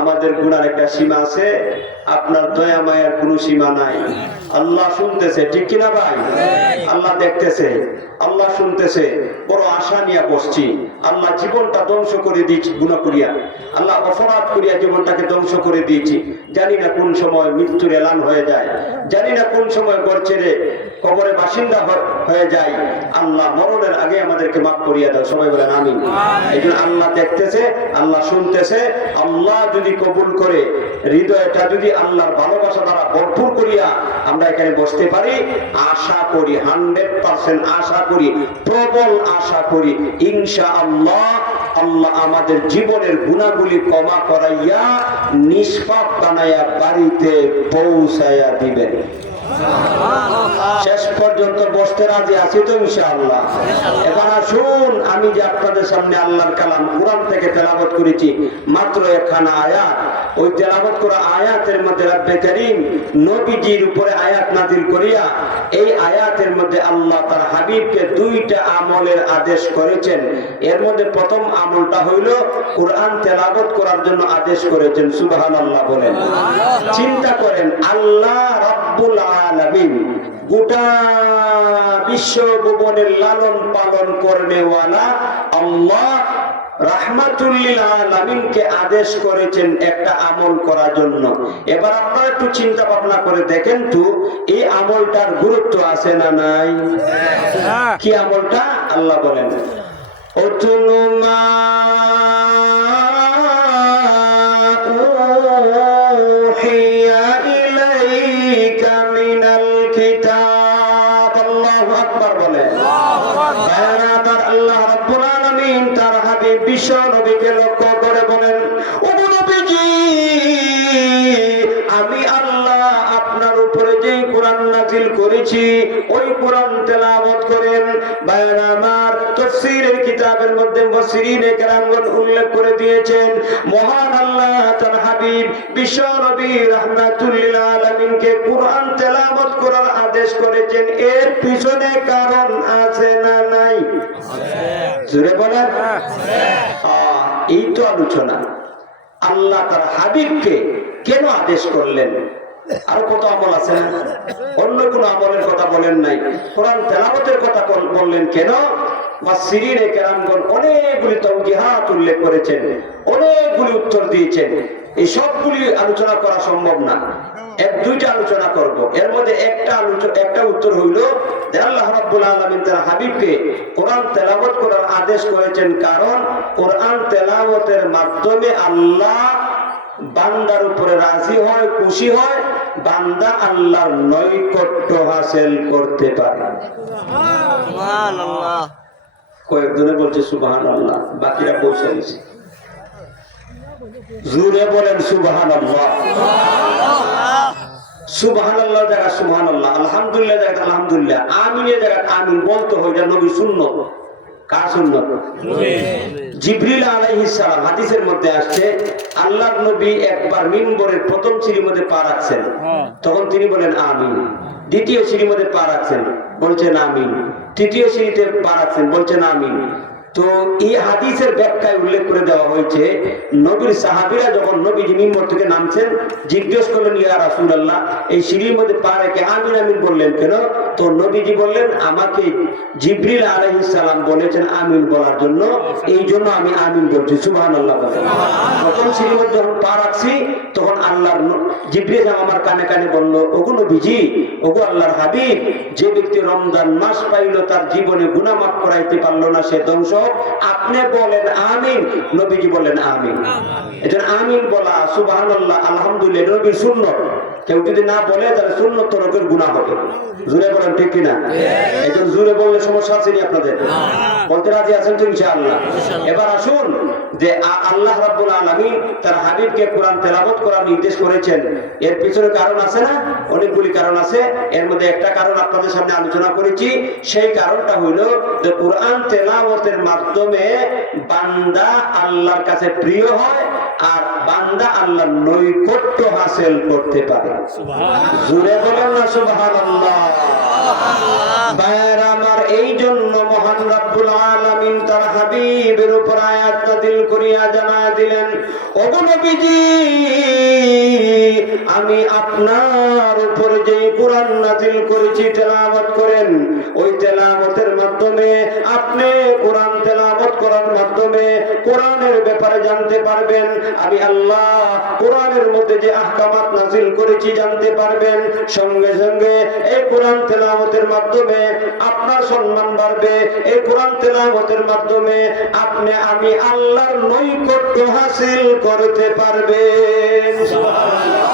আমাদের গুনার একটা সীমা আছে, আপনার দয়া মায়ার কোনো সীমা নাই। আল্লাহ শুনতেছে, ঠিক কিনা ভাই? আল্লাহ দেখতেছে, আল্লাহ শুনতেছে। বড় আশা নিয়ে বসছি, আল্লাহ জীবনটা ধ্বংস করে দিয়েছি গুনাহ করিয়া, আল্লাহ অপরাধ করিয়া জীবনটাকে ধ্বংস করে দিয়েছি। জানি না কোন সময় মৃত্যুর এলান হয়ে যায়, জানি না কোন সময় ঘর ছেড়ে কবরে বাসিন্দা হয়ে যায়। আল্লাহ মরণের আগে আমাদেরকে মাফ করিয়া দাও, সবাই বলেন আমিন। এই জন্য আল্লাহ দেখতেছে, আল্লাহ শুনতেছে। আল্লাহ যদি কবুল করে, হৃদয়টা যদি আল্লাহর ভালোবাসা দ্বারা ভরপুর করিয়া আমরা এখানে বসতে পারি, আশা করি 100% আশা করি, প্রবল আশা করি ইনশাআল্লাহ আল্লাহ আমাদের জীবনের গুনাহগুলি ক্ষমা করাইয়া নিষ্পাপ বানাইয়া বাড়িতে পৌঁছাইয়া দিবেন। শেষ পর্যন্ত বসতে রাজি আছি তো ইনশাআল্লাহ? এবার আসুন, আমি যে আপনাদের সামনে আল্লাহর কালাম কোরআন থেকে তেলাওয়াত করেছি, মাত্র একখানা আয়াত, ওই তেলাওয়াত করা আয়াতের মধ্যে রব্বে করিম নবীজির উপরে আয়াত নাযিল করিয়া এই আয়াতের মধ্যে আল্লাহ তার হাবিবকে দুইটা আমলের আদেশ করেছেন। এর মধ্যে প্রথম আমলটা হইল কোরআন তেলাওয়াত করার জন্য আদেশ করেছেন। সুবহানাল্লাহ বলেন। চিন্তা করেন, আল্লাহ রাব্বুল আলামিন গোটা বিশ্ব ভুবনের লালন পালন করনেওয়ালা আল্লাহ রাহমাতুল লিল আলামিনকে আদেশ করেছেন একটা আমল করার জন্য। এবার আপনারা একটু চিন্তা ভাবনা করে দেখেন তো, এই আমলটার গুরুত্ব আছে না নাই? কি আমলটা? আল্লাহ বলেন, উতলু মা উহিয়া ইলাইকা মিনাল কিতাব। আল্লাহু আকবার বলেন। আল্লাহ রাব্বুল আলামিন তার হাবিব বিশ্ব নবীকে লক্ষ্য করে বলেন, ও নবীজি, আমি আল্লাহ আপনার উপরে যে কোরআন নাযিল করেছি ওই কোরআন তেলাওয়াত করেন। বায়ান আমার তাফসীরের কিতাবের মধ্যে মুফাসসিরিনে কেরামগণ উল্লেখ করে দিয়েছেন, মহান আল্লাহ তার হাবিব বিশ্ব নবী রাহমাতুল লিল আলামিনকে কোরআন তেলাওয়াত করার আদেশ করেছেন। এর পিছনে কারণ আছে না নাই? জোরে বলেন। এই তো আলোচনা, আল্লাহ তার হাবিবকে কেন আদেশ করলেন? আরো কত আমল আছে না? অন্য কোন আমলের কথা বলেন নাই, কোরআন তেলাওয়াতের কথা বললেন কেন? মুফাসসিরিনে কেরামগণ অনেকগুলি তাওজীহাত উল্লেখ করেছেন, অনেকগুলি উত্তর দিয়েছেন। এই সবগুলি আলোচনা করা সম্ভব না, এক দুইটা আলোচনা করব। এর মধ্যে একটা উত্তর হইল যে আল্লাহ রাব্বুল আলামিন তার হাবিবকে কোরআন তেলাওয়াত করার আদেশ করেছেন কারণ কোরআন তেলাওয়াতের মাধ্যমে আল্লাহ বান্দার উপরে রাজি হয়, খুশি হয়, বান্দা আল্লাহর নৈকট্য হাসিল করতে পারে। সুবহানাল্লাহ। কয়েকজনে বলছে সুবহানাল্লাহ, বাকিরা পৌঁছে গেছে। জোরে বলেন সুবহানাল্লাহ। সুবহানাল্লাহ জায়গা সুবহানাল্লাহ, আলহামদুলিল্লাহ জায়গা আলহামদুলিল্লাহ, আমিনের জায়গা আমিন বলতে হয়। এটা নবীর সুন্নাত। কার সুন্নাত? জিবরিল আলাইহিস সালাম। হাদিসের মধ্যে আসছে আল্লাহর নবী একবার মিম্বরের প্রথম সিঁড়ির মধ্যে পা রাখছেন, তখন তিনি বলেন আমিন। দ্বিতীয় সিঁড়ির মধ্যে পা রাখছেন, বলছেন আমিন। তৃতীয় সিঁড়িতে পা রাখছেন, বলছেন আমিন। তো এই হাদিসের ব্যাখ্যায় উল্লেখ করে দেওয়া হয়েছে নবীর সাহাবীরা যখন নবীজি মিম্বর থেকে নামছেন জিজ্ঞেস করলেন, ইয়া রাসূলুল্লাহ, এই সিঁড়ির মধ্যে পা রেখে আমিন আমিন বললেন কেন? তো নবীজি বললেন, আমাকে জিবরিল আলাইহিস সালাম বলেছেন আমিন বলার জন্য, এই জন্য আমি আমিন বলছি। সুবহানাল্লাহ বলেন। প্রথম সিঁড়ির মধ্যে যখন পা রাখছি তখন আল্লাহর জিবরিল আমার কানে কানে বলল, ওগো নবীজি, ওগো আল্লাহর হাবিব, যে ব্যক্তি রমজান মাস পাইল তার জীবনে গুনাহ মাফ করাইতে পারলো না, সে ধ্বংস। আপনি বলেন আমিন। নবীজি বললেন আমিন। এজন্য আমিন বলা, সুবহানাল্লাহ, আলহামদুলিল্লাহ নবীর সুন্নাত। কেউ যদি না বলে তাহলে সুন্নাত তরকের গুনাহ হবে। জোরে বলেন ঠিক কিনা? এজন্য জোরে বললে সমস্যা আছে নি আপনাদের? বলতে রাজি আছেন তো ইনশাআল্লাহ? এবার আসুন যে আল্লাহ রাব্বুল আলামিন তার হাবিবকে কোরআন তেলাওয়াত করার নির্দেশ করেছেন। এর পিছনে কারণ আছে না? অনেকগুলি কারণ আছে। এর মধ্যে একটা কারণ আপনাদের সামনে আলোচনা করেছি। সেই কারণটা হলো যে কোরআন তেলাওয়াতের মাধ্যমে বান্দা আল্লাহর কাছে প্রিয় হয় আর বান্দা আল্লাহর নৈকট্য হাসিল করতে পারে। সুবহানাল্লাহ। জোরে বলেন না সুবহানাল্লাহ। ভাইরা আমার, এই জন্য মহান রব্বুল আলামিন তার হাবিবের উপর আয়াত নাযিল করিয়া জানায়া দিলেন, ওগো নবীজি, আমি আপনার উপর যে কোরআন নাযিল করেছি তেলাওয়াত করেন। ওই তেলাওয়াতের মাধ্যমে আপনি কোরআন তেলাওয়াত করার মাধ্যমে কোরআনের ব্যাপারে জানতে পারবেন। আমি আল্লাহ কোরআনের মধ্যে যে আহকামাত নাযিল করেছি জানতে পারবেন। সঙ্গে সঙ্গে এই কোরআন তেলাওয়াতের মাধ্যমে আপনার সম্মান বাড়বে। এই কোরআন তেলাওয়াতের মাধ্যমে আমি আল্লাহর নৈকট্য হাসিল করতে পারবেন। সুবহানাল্লাহ।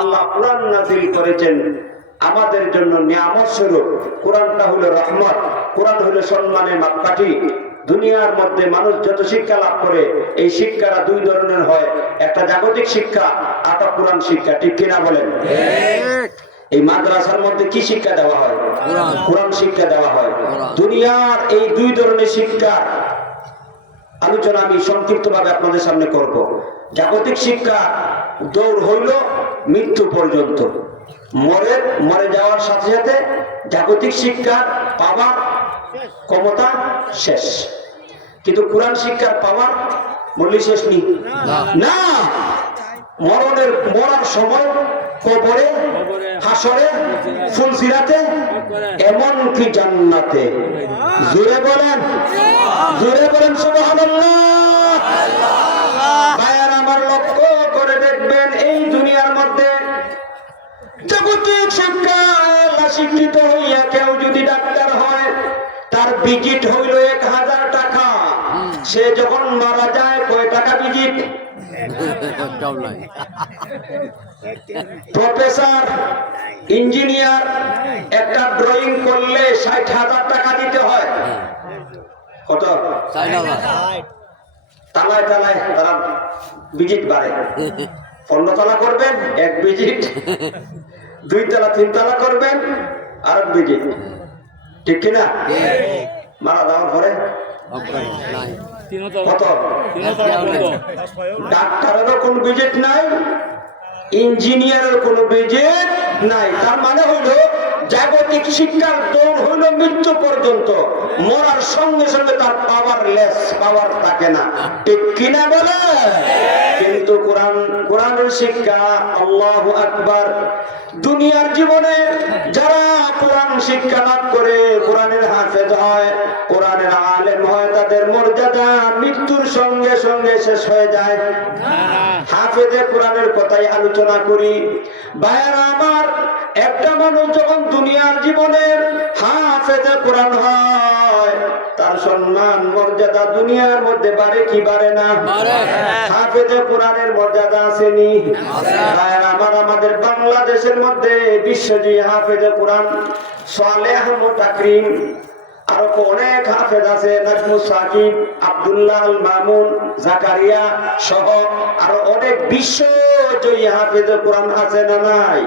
আল্লাহ কোরআন নাযিল করেছেন আমাদের জন্য নিয়ামত স্বরূপ। কোরআনটা হলো রহমত, কোরআন হলো সম্মানের মাপকাঠি। দুনিয়ার মধ্যে মানুষ যত শিক্ষা লাভ করে এই শিক্ষাটা দুই ধরনের হয়, একটা জাগতিক শিক্ষা, একটা কোরআন শিক্ষা। ঠিক কিনা বলেন? এই মাদ্রাসার মধ্যে কি শিক্ষা দেওয়া হয়? কোরআন শিক্ষা দেওয়া হয়। দুনিয়ার এই দুই ধরনের শিক্ষা আলোচনা আমি সংক্ষিপ্ত ভাবে আপনাদের সামনে করব। জাগতিক শিক্ষা দৌড় হইল মৃত্যু পর্যন্ত, মরে যাওয়ার সাথে সাথে জাগতিক শিক্ষা পাওয়ার ক্ষমতা শেষ। কিন্তু কোরআন শিক্ষার পাওয়ার বললি শেষ নেই না। মরার সময় কবরে, হাসরে, ফুলসিরাতে, এমনকি জান্নাতে। জোরে বলেন, জোরে বলেন সুবহানাল্লাহ। ভাইয়ার আমার, লক্ষ্য করে দেখবেন এই দুনিয়ার মধ্যে জাগতিক শিক্ষা শিক্ষিত হইয়া কেউ যদি ডাক্তার হয় তার ভিজিট হইল 1000 টাকা। সে যখন মারা যায় কয় টাকা ভিজিট? প্রফেসর, ইঞ্জিনিয়ার একটা ড্রয়িং করলে 60,000 টাকা দিতে হয়। কত? তালায় তালায় তারা ভিজিট বাড়ে। 15 তলা করবেন 1 ভিজিট, 2 তলা 3 তলা করবেন আর 1 ভিজিট। ঠিক কিনা? মারা যাওয়ার পরে কত? ডাক্তারেরও কোন ভিজিট নাই, ইঞ্জিনিয়ারের কোন ভিজিট নাই। তার মানে হইলো জাগতিক শিক্ষার দৌড় হইল মৃত্যু পর্যন্ত। মরার সঙ্গে সঙ্গে তার পাওয়ার থাকে না। ঠিক কিনা বলে? কিন্তু কোরআনের শিক্ষা, আল্লাহু আকবার, দুনিয়ার জীবনে যারা কোরআন শিক্ষা লাভ করে, কোরআনের হাফেজ হয়, কোরআনের আলেম হয়, তাদের মর্যাদা মৃত্যুর সঙ্গে সঙ্গে শেষ হয়ে যায়। হাফেজে কোরআনের কথাই আলোচনা করি। ভাইয়েরা আমার, একটা মানুষ যখন দুনিয়ার জীবনে হাফেজে কোরআন হয় তার সম্মান মর্যাদা দুনিয়ার মধ্যে বাড়ে কি বাড়ে না? হাফেজে কোরআনের মর্যাদা আসেনি? ভাইয়েরা আমার, আমাদের বাংলাদেশের মধ্যে বিশ্বজয়ী হাফেজে কোরআন সালেহ আহমদ তাকরিম আরো অনেক হাফেজ আছে, নাজমুস সাকিব, আব্দুল্লাহ আল মামুন, জাকারিয়া সহ আরো অনেক বিশ্বজয়ী হাফেজ কোরআন আছে না নাই?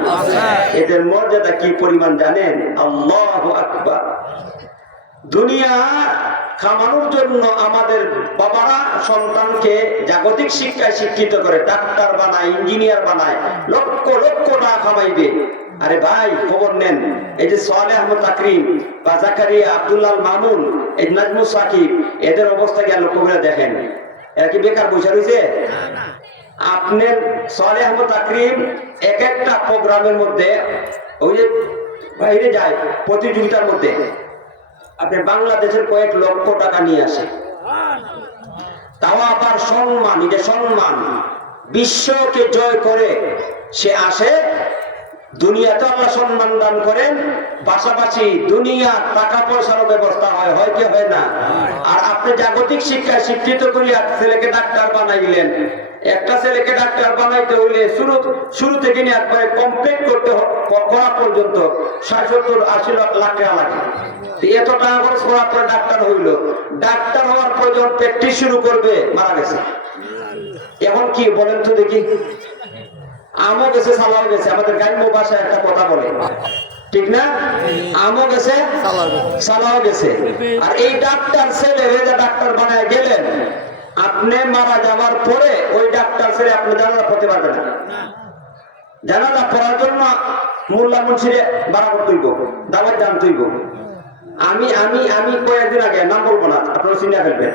এদের মর্যাদা কি পরিমাণ জানেন? আল্লাহু আকবার। দুনিয়া কামানোর জন্য আমাদের বাবারা সন্তানকে জাগতিক শিক্ষায় শিক্ষিত করে, ডাক্তার বানায়, ইঞ্জিনিয়ার বানায়, লক্ষ লক্ষ টাকা কামাইবে। আরে ভাই খবর নেন, এই যে সালেহ আহমদ তাকরিম বা জাকারিয়া, আব্দুল্লাহ মামুন, এই নাজমুস সাকিব, এদের অবস্থা কি লক্ষ্য করে দেখেন? এরা কি বেকার বসে রয়েছে? আপনার সালেহ আহমদ তাকরিম এক একটা প্রোগ্রামের মধ্যে ওই যে বাইরে যায় প্রতিযোগিতার মধ্যে, আপনি বাংলাদেশের কয়েক লক্ষ টাকা নিয়ে আসে, তাও আবার সম্মান, এটা সম্মান, বিশ্বকে জয় করে সে আসে। দুনিয়াতে আল্লাহ সম্মান দান করেন, পাশাপাশি দুনিয়া টাকা পয়সারও ব্যবস্থা হয়, হয় কি হয় না? আর আপনি জাগতিক শিক্ষায় শিক্ষিত করিয়া ছেলেকে ডাক্তার বানাইলেন। একটা ছেলেকে ডাক্তার বানাইতে হইলে শুরু থেকে নিয়ে একবারে কমপ্লিট করতে করা পর্যন্ত 60-70-80 লাখ টাকা লাগে। এত টাকা খরচ করার পরে ডাক্তার হইল, ডাক্তার হওয়ার পর যখন প্র্যাকটিস শুরু করবে মারা গেছে। এখন কি বলেন তো দেখি? আমও গেছে, সালাও গেছে। আমাদের গ্রাম্য ভাষায় একটা কথা বলে, ঠিক না? আমও গেছে, সালাও গেছে। আর এই ডাক্তার ছেলে ডাক্তার বানায় গেলেন, আপনি মারা যাওয়ার পরে ওই ডাক্তার ছেলে আপনি জানাজা পড়তে পারবেন না। জানাজা পড়ার জন্য মোল্লা মুন্সিরে ভাড়া করতে হইব, দাওয়াত জানতে হইব। আমি কয়েকদিন আগে, নাম বলবো না, আপনারা চিন্তা ফেলবেন,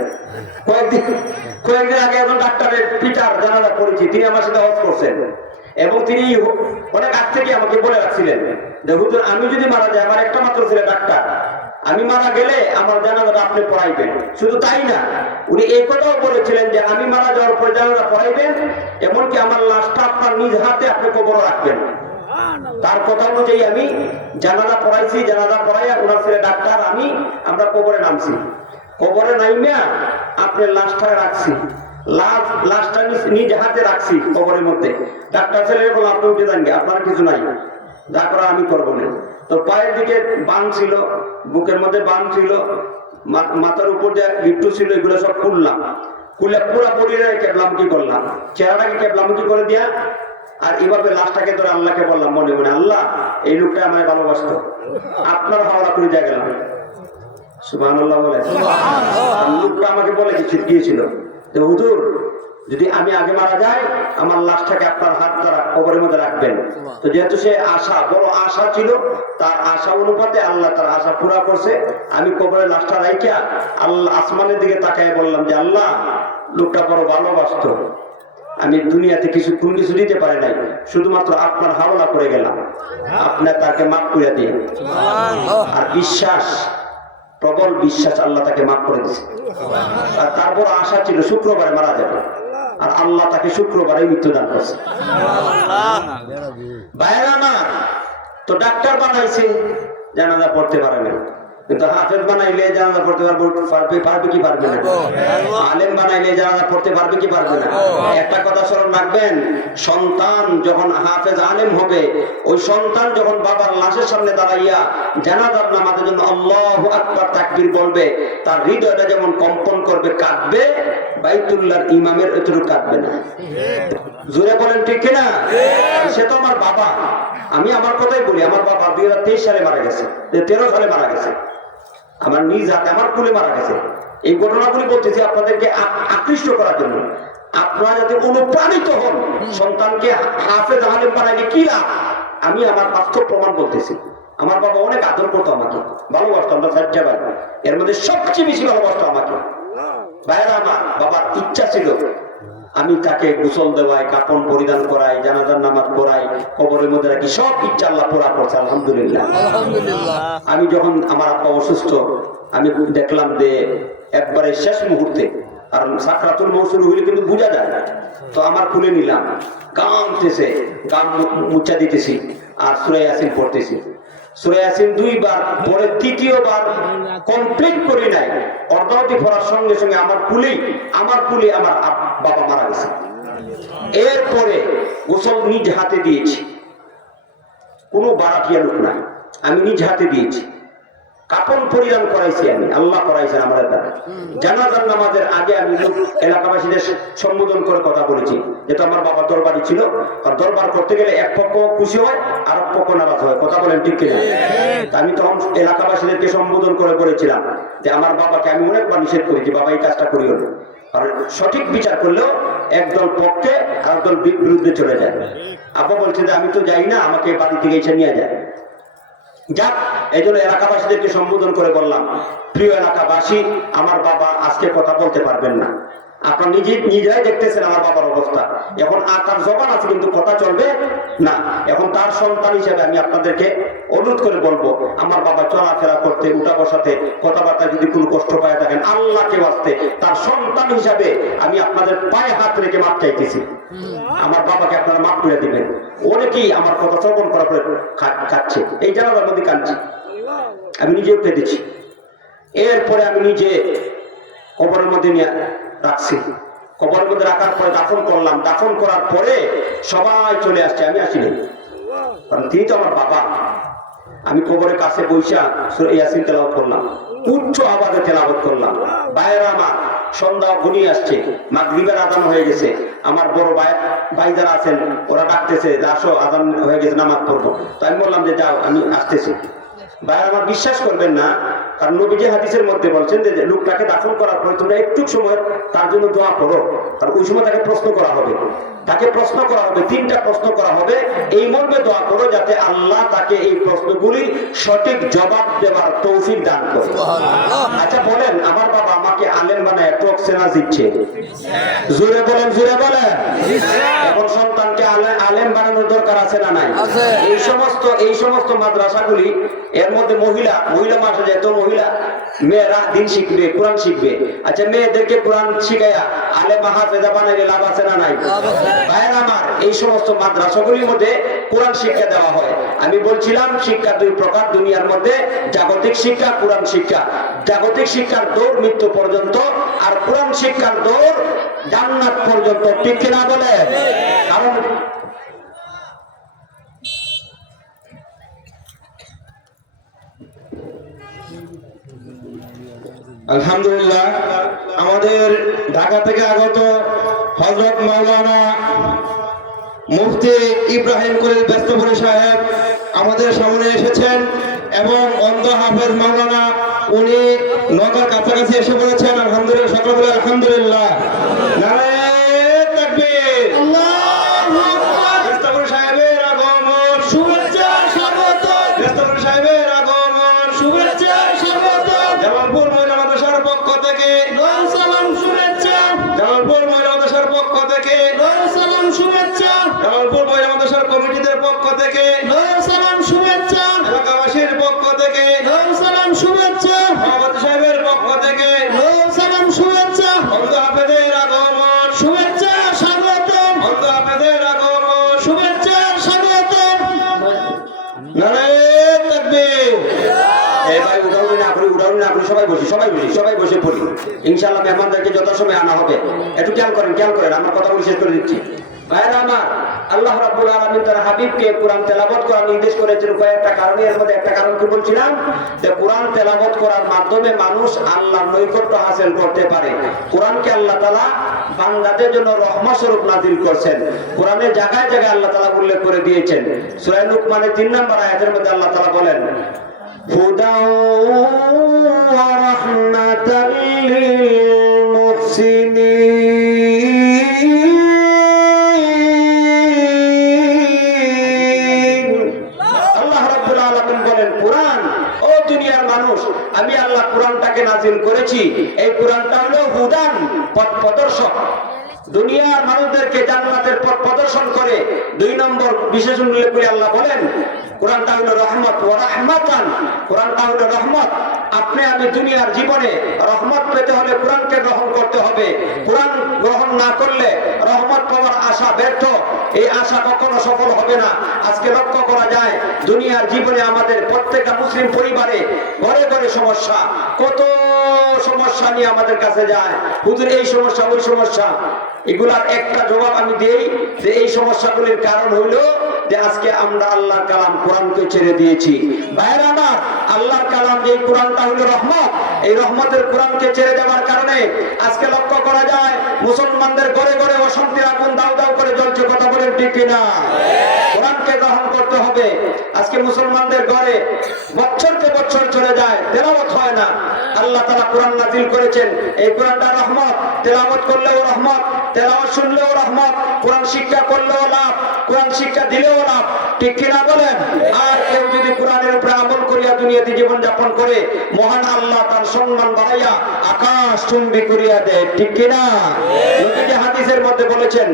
কয়েকদিন আগে একজন ডাক্তারের পিতার জানাজা পড়েছি, তিনি আমার সাথে হজ করছেন এবং তিনি অনেক আগ থেকে আমাকে বলে রাখছিলেন যে হুজুর, আমি যদি মারা যাই, আমার একটা মাত্র ছেলে ডাক্তার, আমি মারা গেলে আমার জানাজাটা আপনি পড়াইবেন। শুধু তাই না, উনি এই কথাও বলেছিলেন যে আমি মারা যাওয়ার পর জানাজা পড়াইবেন, এমনকি আমার লাশটা আপনার নিজ হাতে আপনি কবর রাখবেন। তার কথা অনুযায়ী আমি জানাজা পড়াইছি, জানাজা পড়াইয়া ওনার ছেলে ডাক্তার, আমরা কবরে নামছি। কবরে নাইমিয়া আপনার লাশটা রাখছি, লাশটা নিজ হাতে রাখছি কবরের মধ্যে। ডাক্তার ছেলে বললাম আপনি উঠে যান, আপনার কিছু নাই, যা করা আমি করবো না। তো পায়ের দিকে বান ছিল, বুকের মধ্যে বান ছিল, মাথার উপর যে লিপ্টু ছিল, এগুলো সব খুললাম, খুলে পুরা বডিরে কেবলামুখী করলাম, চেহারাটাকে কেবলামুখী করে দিয়া। আর এইভাবে লাশটাকে ধরে আল্লাহকে বললাম মনে মনে, আল্লাহ এই লোকটা আমায় ভালোবাসতো, আপনার হাওড়া করে দিয়ে গেলাম। সুবহানাল্লাহ বলে। লোকটা আমাকে বলে কিছু দিয়েছিল যে হুজুর, যদি আমি আগে মারা যাই, আমার লাশটাকে আপনার হাত দ্বারা কবরের মধ্যে রাখবেন। তো যেহেতু সে আশা, বড় আশা ছিল, তার আশা অনুপাতে আল্লাহ তার আশা পুরা করছে। আমি কবরের লাশটা রাইখা আল্লাহ আসমানের দিকে তাকায় বললাম যে আল্লাহ, লোকটা বড় ভালোবাসতো, আমি দুনিয়াতে কোনো কিছু দিতে পারি নাই, শুধুমাত্র আপনার হাওলা করে গেলাম, আপনার তাকে মাফ করে দিয়ে। আর বিশ্বাস, প্রবল বিশ্বাস, আল্লাহ তাকে মাফ করে দিয়েছে। আর তারপর আশা ছিল শুক্রবারে মারা যাবে, আর আল্লাহ তাকে শুক্রবারে মৃত্যুদান করছে। বাইরা না তো ডাক্তার বানাইছে, জানাজা পড়তে পারে না, কিন্তু হাফেজ বানাইলে জানাজা পড়তে পারবে কি পারবে না? আলেম বানাইলে জানাজা পড়তে পারবে কি পারবে না? একটা কথা স্মরণ রাখবেন, সন্তান যখন হাফেজ আলেম হবে, ওই সন্তান যখন বাবার লাশের সামনে দাঁড়াইয়া জানাজার নামাজের জন্য আল্লাহু আকবার তাকবীর বলবে, তার হৃদয়টা যেমন কম্পন করবে, কাঁদবে, বাইতুল্লাহর ইমামের এতটুকু কাঁদবে না। জোরে বলেন ঠিক কিনা? সে তো আমার বাবা, আমি আমার কথাই বলি, আমার বাবা 2023 সালে মারা গেছে, 13 সালে মারা গেছে, আমার নিজ হাতে আমার কুলে মারা গেছে। এই ঘটনাগুলি বলতেছি আপনাদেরকে আকৃষ্ট করার জন্য, আপনারা যাতে অনুপ্রাণিত হন। সন্তানকে হাফেজ আলেম বানাইলে কি লাভ? আমি আমার বাস্তব প্রমাণ বলতেছি। আমার বাবা অনেক আদর করতো, আমাকে ভালোবাসতো, আমরা 4 ভাই, এর মধ্যে সবচেয়ে বেশি ভালোবাসতো আমাকে। ভাইরা, আমার বাবার ইচ্ছা ছিল আমি তাকে গোসল দেওয়াই, কাপড় পরিধান করাই, জানাজার নামাজ পড়াই, কবরের মধ্যে রাখি, সব ইচ্ছা আল্লাহ পুরা করছে, আলহামদুলিল্লাহ। আমি যখন আমার আব্বা অসুস্থ, আমি দেখলাম যে একবারে শেষ মুহূর্তে, কারণ সাকরাতুল মউত শুরু হইলে কিন্তু বোঝা যায়, তো আমার খুলে নিলাম, কামতেছে, গাম মুচ্ছা দিতেছি আর সূরা ইয়াসিন পড়তেছি। সূরা ইয়াসিন 2 বার পরে 3য়বার কমপ্লিট করি নাই, অর্ধাবধি পড়ার সঙ্গে সঙ্গে আমার কুলি আমার বাবা মারা গেছে। এরপরে গোসল নিজ হাতে দিয়েছি, কোনো বারাটিয়া লোক নাই, আমি নিজ হাতে দিয়েছি। কাপন পরিধান করাইছি আমি, আল্লাহ করাইছেন আমাদের দ্বারা। জানাজার নামাজের আগে আমি এলাকাবাসীদের সম্বোধন করে কথা বলেছি, যেটা আমার বাবার দরবারই ছিল। আর দরবার করতে গেলে এক পক্ষ খুশি হয় আর এক পক্ষ নারাজ হয়, কথা বলেন ঠিক কিনা? আমি তখন এলাকাবাসীদেরকে সম্বোধন করে বলেছিলাম যে আমার বাবাকে আমি অনেকবার নিষেধ করেছি, বাবা এই কাজটা করিও না। আর সঠিক বিচার করলেও একদল পক্ষে আর একদল বিরুদ্ধে চলে যায়। আব্বা বলছে যে আমি তো যাই না, আমাকে বাড়ি থেকে এসে নিয়ে যায়। যাক, এই জন্য এলাকাবাসীদেরকে সম্বোধন করে বললাম, প্রিয় এলাকাবাসী, আমার বাবা আজকে কথা বলতে পারবেন না। আপনারা নিজেরাই দেখতেছেন আমার বাবার অবস্থা। এখন তার জবান আছে কিন্তু কথা চলবে না। এখন তার সন্তান হিসেবে আমি আপনাদেরকে অনুরোধ করে বলবো, আমার বাবা চলাফেরা করতে, উঠা বসাতে, কথাবার্তা যদি কোনো কষ্ট পায় থাকেন, আল্লাহকে বাঁচতে তার সন্তান হিসাবে আমি আপনাদের পায়ে হাত রেখে মাপ চাইতেছি। আমার বাবাকে আপনারা মাপ করে দিবেন। অনেকেই আমার কথা শ্রবণ করার পরে খাচ্ছে, এই জানালার মধ্যে কাঁদছি, আমি নিজেও কেঁদেছি। এরপরে আমি নিজে কবরের মধ্যে নিয়ে রাখছি। কবরের মধ্যে রাখার পরে দাফন করলাম। দাফন করার পরে সবাই চলে আসছে, আমি আসিনি, কারণ তিনি তো আমার বাবা। আমি কবরের কাছে বৈশা সূরা ইয়াসিন তেলাওয়াত করলাম, উচ্চ আওয়াজে তেলাওয়াত করলাম। ভাইয়েরা আমার, সন্ধ্যা ঘনিয়ে আসছে, মাগরিবের আজান হয়ে গেছে। আমার বড় ভাই যারা আছেন ওরা ডাকতেছে যে আসো, আজান হয়ে গেছে, নামাজ পড়বো। তো আমি বললাম যে যাও, আমি আসতেছি। ভাই আমার বিশ্বাস করবেন না, কারণ নবীজি হাদিসের মধ্যে বলছেন যে লোকটাকে দাফন করার পরে তোমরা একটু সময় তার জন্য দোয়া করো, কারণ ওই সময় তাকে প্রশ্ন করা হবে। তাকে প্রশ্ন করা হবে, 3টা প্রশ্ন করা হবে। এই মর্মে দোয়া করো যাতে আল্লাহ তাকে এই প্রশ্নগুলির সঠিক জবাব দেওয়ার তৌফিক দান করে। আচ্ছা বলেন, আমার বাবা আমাকে আলেম বানায় টকছে না দিচ্ছে? জোরে বলেন, জোরে বলেন। এখন সন্তানকে আলেম বানানোর দরকার আছে না নাই? এই সমস্ত মাদ্রাসাগুলি, এর মধ্যে মহিলা মাসে যেত, মহিলা মেয়েরা দিন শিখবে, কোরআন শিখবে। আচ্ছা, মেয়েদেরকে কোরআন শিখাইয়া আলেম হাফেজা বানাইলে লাভ আছে না নাই? ভাইয়ের আমার, এই সমস্ত মাদ্রাসাগুলির মধ্যে কোরআন শিক্ষা দেওয়া হয়। আমি বলছিলাম শিক্ষা 2 প্রকার দুনিয়ার মধ্যে, জাগতিক শিক্ষা, কোরআন শিক্ষা। জাগতিক শিক্ষার দৌড় মৃত্যু পর্যন্ত, আর কোরআন শিক্ষার দৌড় জান্নাত পর্যন্ত, ঠিক কিনা বলে? কারণ আলহামদুলিল্লাহ, আমাদের ঢাকা থেকে আগত হযরত মাওলানা মুফতি ইব্রাহিম খলিল ব্যস্তপুরী সাহেব আমাদের সামনে এসেছেন, এবং অন্ধ হাফেজ মাওলানা উনি নগর কাছাকাছি এসে বলেছেন। আলহামদুলিল্লাহ, সকলে বলে আলহামদুলিল্লাহ। নারায়ে তাকবীর, আল্লাহু আকবার। ব্যস্তপুরী সাহেবের আগমন, শুভেচ্ছা স্বাগত। ব্যস্তপুরী সাহেবের আগমন, শুভেচ্ছা স্বাগত। জামালপুর মহিলা মাদ্রাসার পক্ষ থেকে সালাম, শুভেচ্ছা। জামালপুর মহিলা মাদ্রাসার পক্ষ থেকে সালাম, শুভেচ্ছা। জামালপুর মহিলা মাদ্রাসার কমিটিদের পক্ষ থেকে সালাম, শুভেচ্ছা। এলাকাবাসীর পক্ষ থেকে সালাম, শুভেচ্ছা। সভাপতি সাহেবের পক্ষ থেকে সালাম, শুভেচ্ছা। অন্ধ হাফেজের আগমন, শুভেচ্ছা স্বাগত। অন্ধ হাফেজের আগমন, শুভেচ্ছা স্বাগত। নারায়ে তাকবীর। সবাই বসে পড়ি। ইনশাআল্লাহ মেহমানদেরকে যথাসময়ে আনা হবে। একটু খেয়াল করেন, আমার কথা শেষ করে দিচ্ছি। ভাইরা আমার, আল্লাহ রাব্বুল আলামিন তার হাবিবকে কোরআন তেলাওয়াত করার নির্দেশ করেছেন কয়েকটা কারণে। এর মধ্যে একটা কারণ কি বলছিলাম, যে কোরআন তেলাওয়াত করার মাধ্যমে মানুষ আল্লাহর নৈকট্য হাসিল করতে পারে। কোরআনকে আল্লাহ তাআলা বান্দাদের জন্য রহমত স্বরূপ নাযিল করেছেন। কোরআনে জায়গায় জায়গায় আল্লাহ তাআলা উল্লেখ করে দিয়েছেন। সূরা লুকমানের 3 নম্বর আয়াতের মধ্যে আল্লাহ তাআলা বলেন, হুদাও ওয়া রাহমাতাল লিল মুহসিনিন। আল্লাহ রাব্বুল আলামিন বলেন, কোরআন, ও দুনিয়ার মানুষ, আমি আল্লাহ কোরআনটাকে নাযিল করেছি। এই কোরআনটা হলো হুদান, পথ প্রদর্শক। দুনিয়ার মানুষদেরকে জান্নাতের পথ প্রদর্শন করে। 2 নম্বর বিশেষ উল্লেখ করে আল্লাহ বলেন, কোরআনটা হলো রহমত ওয়া রাহমাতান। কোরআনটা হলো রহমত। আপনি আমি দুনিয়ার জীবনে রহমত পেতে হলে কোরআনকে গ্রহণ করতে হবে। কোরআন গ্রহণ না করলে রহমত পাওয়ার আশা ব্যর্থ। এই আশা কখনো সফল হবে না। আজকে লক্ষ্য করা যায় দুনিয়ার জীবনে আমাদের প্রত্যেকটা মুসলিম পরিবারে ঘরে ঘরে সমস্যা। কত সমস্যা নিয়ে আমাদের কাছে যায়, হুজুর এই সমস্যা ওই সমস্যা। এগুলার একটা জবাব আমি দেই যে এই সমস্যাগুলির কারণ হইলো যে আজকে আমরা আল্লাহর কালাম কোরআনকে ছেড়ে দিয়েছি। ভাইরা আমার, আল্লাহর কালাম যে কোরআনটা হলো রহমত, এই রহমতের কোরআনকে ছেড়ে দেওয়ার কারণে আজকে লক্ষ্য করা যায় মুসলমানদের ঘরে ঘরে অশান্তির আগুন দাউ দাউ করে জ্বলছে। কথা বলেন ঠিক কিনা? কোরআনকে গ্রহণ করতে হবে। আজকে মুসলমানদের ঘরে বছরকে বছর চলে যায়, তেলাওয়াত হয় না। আল্লাহ তাআলা কোরআন নাযিল করেছেন, এই কোরআনটা রহমত, তেলাওয়াত করলেও রহমত, তেলাওয়াত শুনলেও রহমত, কোরআন শিক্ষা করলেও লাভ, কোরআন শিক্ষা দিলেও লাভ। ঠিক কিনা বলেন? আর কেউ যদি কোরআনের উপরে আমল করিয়া দুনিয়াতে জীবন যাপন করে, মহান আল্লাহ তার সম্মান বাড়াইয়া আকাশ চুম্বি করিয়া দেয়। ঠিক কিনা? নবীজি হাদিসের মধ্যে বলেছেন,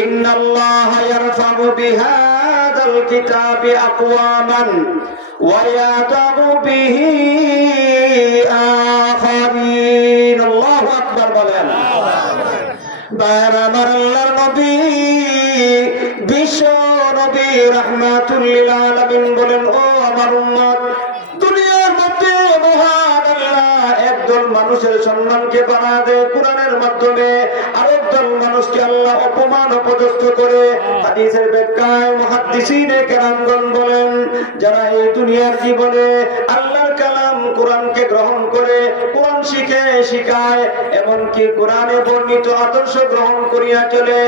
ইন্নাল্লাহা ইয়ারফাউ বিহাদাল কিতাবি আকওয়ামান ওয়া ইয়াদাউ বিহি আখারিন। আল্লাহু আকবার বলেন। আমার আল্লাহর নবী বিশ্ব নবী রাহমাতুল লিল আলামিন বলেন, ও আমার উম্মত, দুনিয়ার মধ্যে মহান আল্লাহ একদল মানুষের সম্মানকে বাড়া দেয় কোরআনের মাধ্যমে, আরেকদল মানুষকে আল্লাহ অপমান অপদস্থ করে। হাদিসের ব্যাখ্যায় মুহাদ্দিসিনে কেরামগণ বলেন, যারা এই দুনিয়ার জীবনে আল্লাহর কালাম কোরআনকে গ্রহণ করে, কোরআন শিখে শিখায়, এমনকি কোরআনে বর্ণিত আদর্শ গ্রহণ করিয়া চলে,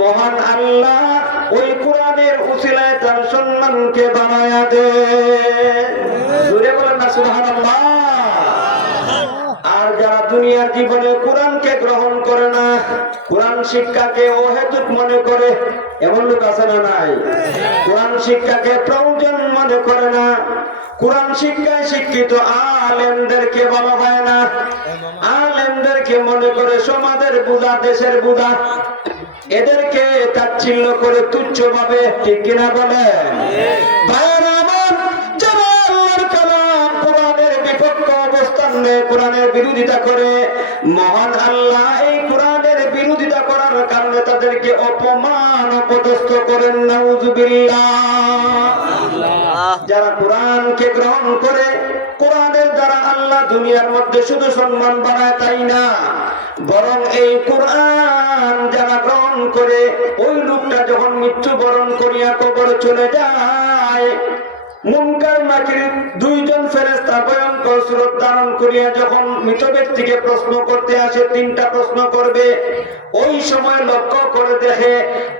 মহান আল্লাহ ওই কোরআনের উসিলায় তার সম্মানকে বাড়ায়া দেয়। জোরে বলেন না সুবহানাল্লাহ। আর যারা দুনিয়ার জীবনে কোরআনকে গ্রহণ করে না, কোরআন শিক্ষাকে অহেতুক মনে করে, এমন লোক আছে না নাই? কোরআন শিক্ষাকে প্রয়োজন মনে করে না, কোরআন শিক্ষায় শিক্ষিত আলেমদেরকে বলা হয় না, আলেমদেরকে মনে করে সমাজের বোঝা, দেশের বোঝা, এদেরকে তাচ্ছিল্য করে তুচ্ছ ভাবে। ঠিক কিনা বলেন? ভাইরা আমার, যারা আল্লাহর কালাম কোরআনের বিপক্ষে অবস্থান নেয়, কোরআনের বিরোধিতা করে, মহান আল্লাহ এই কোরআনের বিরোধিতা করার কারণে তাদেরকে অপমান অপদস্থ করেন। নাউযুবিল্লাহ। যারা কোরআনকে গ্রহণ করে, কোরআনের দ্বারা আল্লাহ দুনিয়ার মধ্যে শুধু সম্মান বাড়ায় তাই না, বরং এই কোরআন যারা গ্রহণ করে, ওই লোকটা যখন মৃত্যুবরণ করিয়া কবরে চলে যায়, মুনকার নাকির দুইজন ফেরেশতা ভয়ঙ্কর সুরত ধারণ করিয়া যখন মৃত ব্যক্তিকে প্রশ্ন করতে আসে, তিনটা প্রশ্ন করবে, ওই সময় লক্ষ্য করে দেখে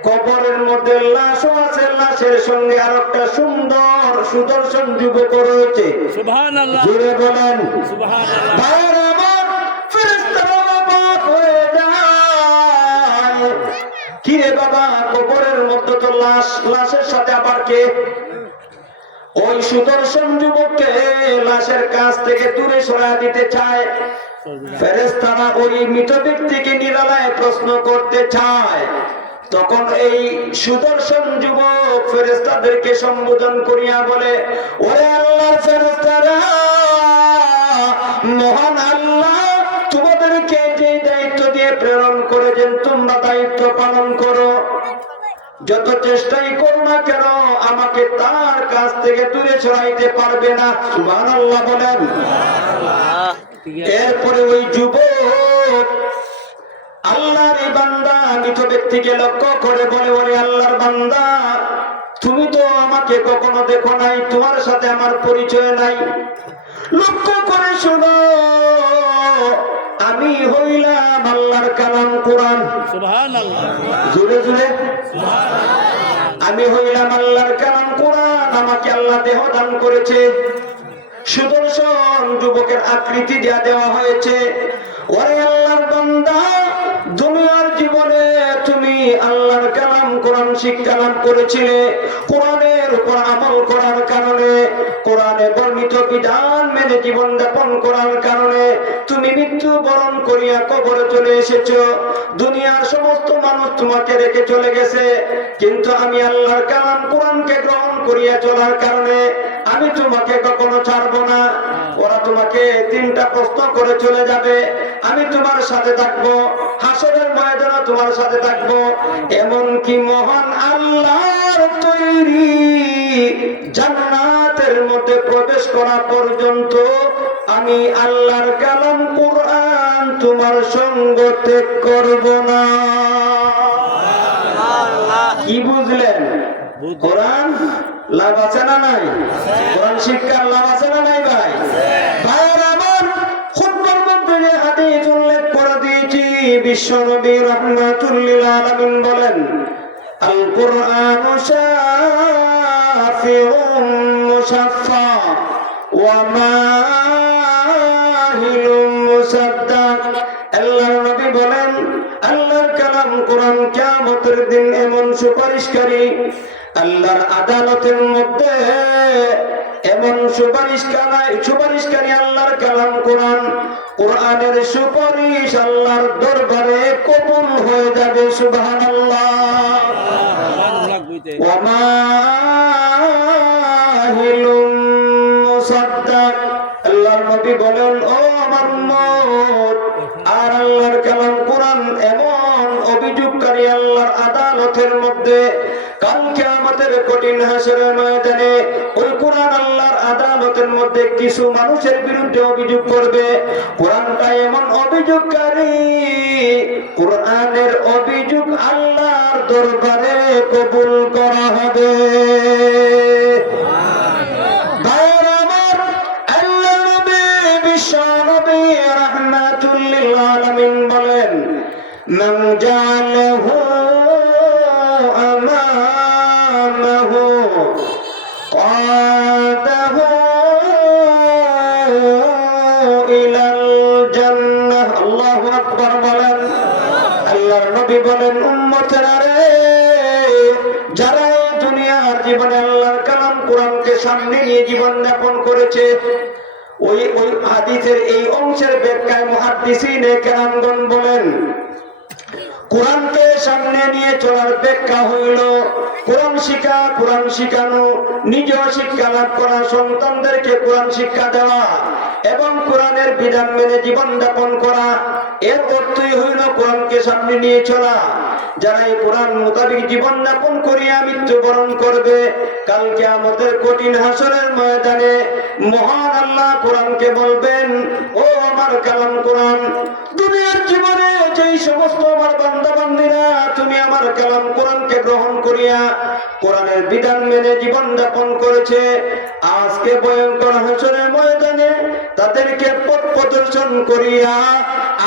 কবরের মধ্যে লাশ আছে, লাশের সঙ্গে আর একটা সুন্দর সুদর্শন যুবক রয়েছে। সুবহানাল্লাহ। জোরে বলেন সুবহানাল্লাহ। ভাইরা আমার, ফেরেশতারা অবাক হয়ে যায়, কি রে বাবা, কবরের মধ্যে তো লাশ, লাশের সাথে আবার কে? ওই সুদর্শন যুবককে লাশের কাছ থেকে দূরে সরায় দিতে চায়। ফেরেশতারা ওই মৃত ব্যক্তিকে নিরালায় প্রশ্ন করতে চায়। তখন এই সুদর্শন যুবক ফেরেশতাদেরকে সম্বোধন করিয়া বলে, ওরে আল্লাহর ফেরেশতারা, মহান আল্লাহ তোমাদেরকে যে দায়িত্ব দিয়ে প্রেরণ করেছেন, তোমরা দায়িত্ব পালন করো। যত চেষ্টাই করো না কেন, আমাকে তার কাছ থেকে দূরে সরাইতে পারবে না। সুবহানাল্লাহ বলেন। এরপরে ওই যুবক আল্লাহর বান্দা মৃত ব্যক্তিকে লক্ষ্য করে বলে, ওরে আল্লাহর বান্দা, তুমি তো আমাকে কখনো দেখো নাই, তোমার সাথে আমার পরিচয় নাই, লক্ষ্য করে শোনো, আমি হইলাম আল্লাহর কালাম কোরআন। সুবহানাল্লাহ। জোরে জোরে সুবহানাল্লাহ। আমি হইলাম আল্লাহর কালাম কোরআন, আমাকে আল্লাহ দেহ দান করেছে, সুদর্শন যুবকের আকৃতি দেওয়া হয়েছে। ওরে আল্লাহর বান্দা, দুনিয়ার জীবনে তুমি আল্লাহর কালাম কোরআন শিক্ষা লাভ করেছিলে, কোরআনের উপর আমল করার কারণে, কোরআনে বর্ণিত বিধান মেনে জীবন যাপন করার কারণে তুমি মৃত্যুবরণ করিয়া কবরে চলে এসেছো। দুনিয়ার সমস্ত মানুষ তোমাকে রেখে চলে গেছে, কিন্তু আমি আল্লাহর কালাম কোরআনকে গ্রহণ করিয়া চলার কারণে আমি তোমাকে কখনো ছাড়বো না। ওরা তোমাকে তিনটা প্রশ্ন করে চলে যাবে, আমি তোমার সাথে থাকবো, হাসরের ময়দানে তোমার সাথে থাকবো। এমন কি মহান আল্লাহর তৈরি জান্নাতের মধ্যে প্রবেশ করা পর্যন্ত আমি আল্লাহর কালাম কোরআন তোমার সঙ্গ ত্যাগ করব না। কি বুঝলেন? কোরআন লাভ আছে না নাই? কোরআন শিক্ষার লাভ আছে না নাই ভাই? ভাইয়ের আমার খুতবার মধ্যে যে হাদিস উল্লেখ করে দিয়েছি, বিশ্বনবী রাহমাতুল লিল আলামিন বলেন, আল কুরআনু শাফিউম মুশাফফা ওয়া মাহিলুম মুসাদ্দাক। আল্লাহর নবী বলেন, আল্লাহর কালাম কোরআন কিয়ামতের দিন এমন সুপারিশকারী, আল্লাহর আদালতের মধ্যে এমন সুপারিশকারী আল্লাহর কালাম কোরআন, কোরআনের সুপারিশ আল্লাহর দরবারে কবুল হয়ে যাবে। সুবহানাল্লাহ। ওয়া মাহিলুম মুসাদ্দাক। আল্লাহর নবী বলেন, ও আমার উম্মত, আর আল্লাহর কালাম কোরআন এমন অভিযোগকারী আল্লাহর আদালতের মধ্যে, কাল কিয়ামতের কঠিন হাসরের ময়দানে ওই কোরআন আল্লাহর আদালতের মধ্যে কিছু মানুষের বিরুদ্ধে অভিযোগ করবে। কোরআনটা এমন অভিযোগকারী, কোরআনের অভিযোগ আল্লাহর দরবারে কবুল করা হবে। বলেন, মান জাআলাহু আমামাহু কাদাহু ইলাল জান্নাহ। আল্লাহু আকবার বলেন। আল্লাহর নবী বলেন, উম্মতেরা রে, যারা এই দুনিয়ার জীবনে আল্লাহর কালাম কোরআনকে সামনে নিয়ে জীবন যাপন করেছে, ওই হাদিসের এই অংশের ব্যাখ্যায় মুহাদ্দিসিনে কেরামগণ বলেন, কোরআনকে সামনে নিয়ে চলার ব্যাখ্যা হইল কোরআন শিক্ষা, কোরআন শিখানো, নিজেও শিক্ষা লাভ করা, সন্তানদেরকে কোরআন শিক্ষা দেওয়া এবং কোরআনের বিধান মেনে জীবন যাপন করা। এর অর্থই হইল কোরআনকে সামনে নিয়ে চলা। যারা এই কোরআন মোতাবেক জীবন যাপন করিয়া মৃত্যুবরণ করবে, কাল কিয়ামতের কঠিন হাসরের ময়দানে মহান আল্লাহ কোরআনকে বলবেন, ও আমার কালাম কোরআন, দুনিয়ার জীবনে যেই সমস্ত আমার বান্দা বান্দীরা তুমি আমার কালাম কোরআনকে গ্রহণ করিয়া কোরআনের বিধান মেনে জীবন যাপন করেছে, আজকে ভয়ঙ্কর হাসরের ময়দানে তাদেরকে পথ প্রদর্শন করিয়া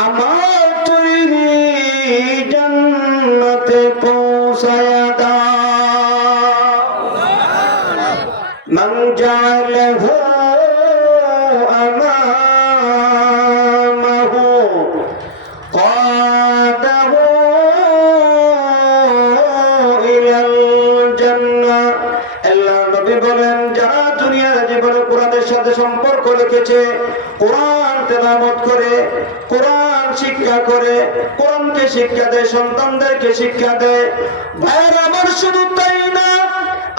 আমার তৈরি জান্নাতে পৌঁছায়া দাও। মান জাআলাহু আমামাহু কাদাহু ইলাল জান্নাহ। আল্লাহর নবী বলেন, যারা দুনিয়ার জীবনে কোরআনের সাথে সম্পর্ক রেখেছে, কোরআন তেলাওয়াত করে, কোরআন শিক্ষা করে, কোরআনকে শিক্ষা দেয়, সন্তানদেরকে শিক্ষা দেয়। ভাইয়ের আমার, শুধু তাই না,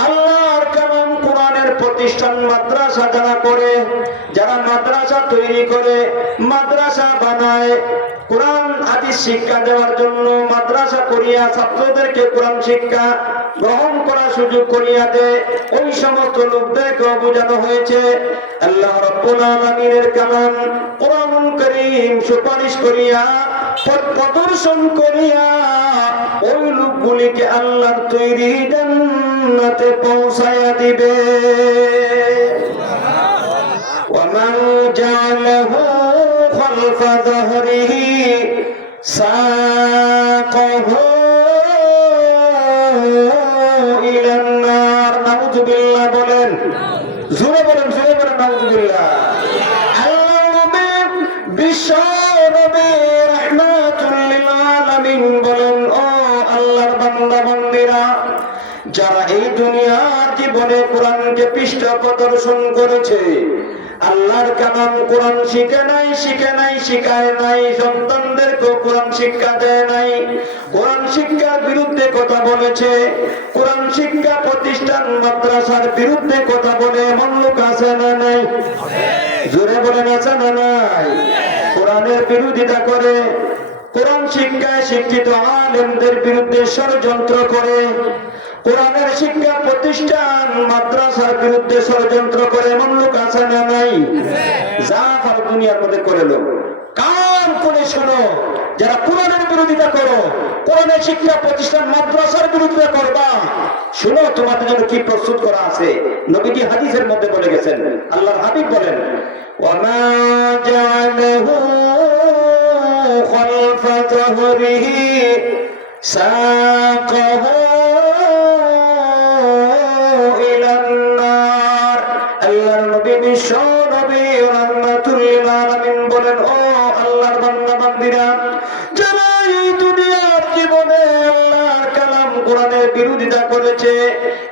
আল্লাহর কালাম কোরআনের প্রতিষ্ঠান মাদ্রাসা যারা করে, যারা মাদ্রাসা তৈরি করে, মাদ্রাসা বানায়, কোরআন হাদিস শিক্ষা দেওয়ার জন্য মাদ্রাসা করিয়া ছাত্রদেরকে কোরআন শিক্ষা গ্রহণ করার সুযোগ করিয়া দেয়, ওই সমস্ত লোকদেরকে বোঝানো হয়েছে আল্লাহ রাব্বুল আলামিনের কালাম কোরআনুল কারীম সুপারিশ করিয়া, পথ প্রদর্শন করিয়া ওই লোকগুলিকে আল্লাহর তৈরি জান্নাতে পৌঁছায়া দিবে। ومن جعله خلف ظهره ساقه إلى النار। নাউযু বিল্লাহ বলেন, জোরে বলেন, জোরে বলেন, নাউযু বিল্লাহ। আল্লাহর নবী বিশ্ব নবী রাহমাতুল লিল আলামিন বলেন, ও আল্লাহর বান্দা বান্দীরা, যারা এই দুনিয়ার জীবনে কোরআনকে পৃষ্ঠ প্রদর্শন করেছে, আল্লাহর কালাম কোরআন শিখে নাই, শিখায় নাই, সন্তানদেরকে কোরআন শিক্ষা দেয় নাই, কোরআন শিক্ষার বিরুদ্ধে কথা বলেছে, কোরআন শিক্ষা প্রতিষ্ঠান মাদ্রাসার বিরুদ্ধে কথা বলে এমন লোক আছে না নাই? জোরে বলেন, আছে না নাই? কোরআনের বিরোধিতা করে, কোরআন শিক্ষায় শিক্ষিত আলেমদের বিরুদ্ধে ষড়যন্ত্র করে, কোরআনের শিক্ষা প্রতিষ্ঠান মাদ্রাসার বিরুদ্ধে ষড়যন্ত্র করে এমন লোক আছে না নাই? যা পারো দুনিয়ার মধ্যে করে লো, কান করে শোনো। যারা কোরআনের বিরোধিতা করো, কোরআনের শিক্ষা প্রতিষ্ঠান মাদ্রাসার বিরুদ্ধে করবা, শুনো তোমাদের জন্য কি প্রস্তুত করা আছে। নবীজি হাদিসের মধ্যে বলে গেছেন, আল্লাহর হাবিব বলেন, ওয়ামা জাআলাহু খালফা যহরিহি সাকাহু ইলান নার। আল্লাহর নবী বিশ্ব নবী রাহমাতুল লিল আলামিন বলেন, ও আল্লাহর বান্দা বান্দীরা, যারা এই দুনিয়ার জীবনে আল্লাহর কালাম কোরআনের বিরোধিতা করেছে,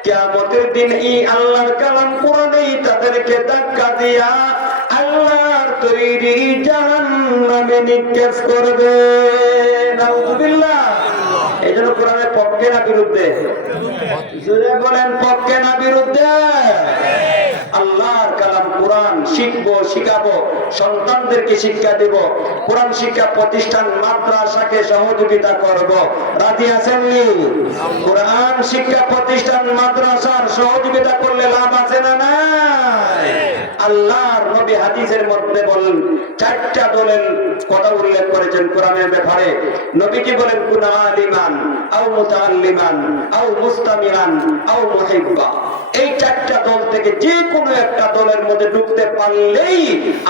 কিয়ামতের দিন এই আল্লাহর কালাম কোরআনেই তাদেরকে ধাক্কা দিয়া আল্লাহর তৈরি জাহান্নামে নিক্ষেপ করবে। নাউযুবিল্লাহ। এই জন্য কোরআনের পক্ষে না বিরুদ্ধে? জোরে বলেন, পক্ষে না বিরুদ্ধে? আল্লাহর কালাম কোরআন শিখবো, শিখাবো, সন্তানদেরকে শিক্ষা দেব, কোরআন শিক্ষা প্রতিষ্ঠান মাদ্রাসাকে সহযোগিতা করব। রাজি আছেন নি? কোরআন শিক্ষা প্রতিষ্ঠান মাদ্রাসার সহযোগিতা করলে লাভ আছে না নাই? আল্লাহর নবী হাদিসের মধ্যে বলেন, চারটা দলের কথা উল্লেখ করেছেন কোরআনের ব্যাপারে। নবীজি বলেন, কুন আলিমান আও মুতাআল্লিমান আও মুস্তামিরান আও মুহিব্বা। এই চারটা দল থেকে যে কোনো একটা দলের মধ্যে ঢুকতে পারলেই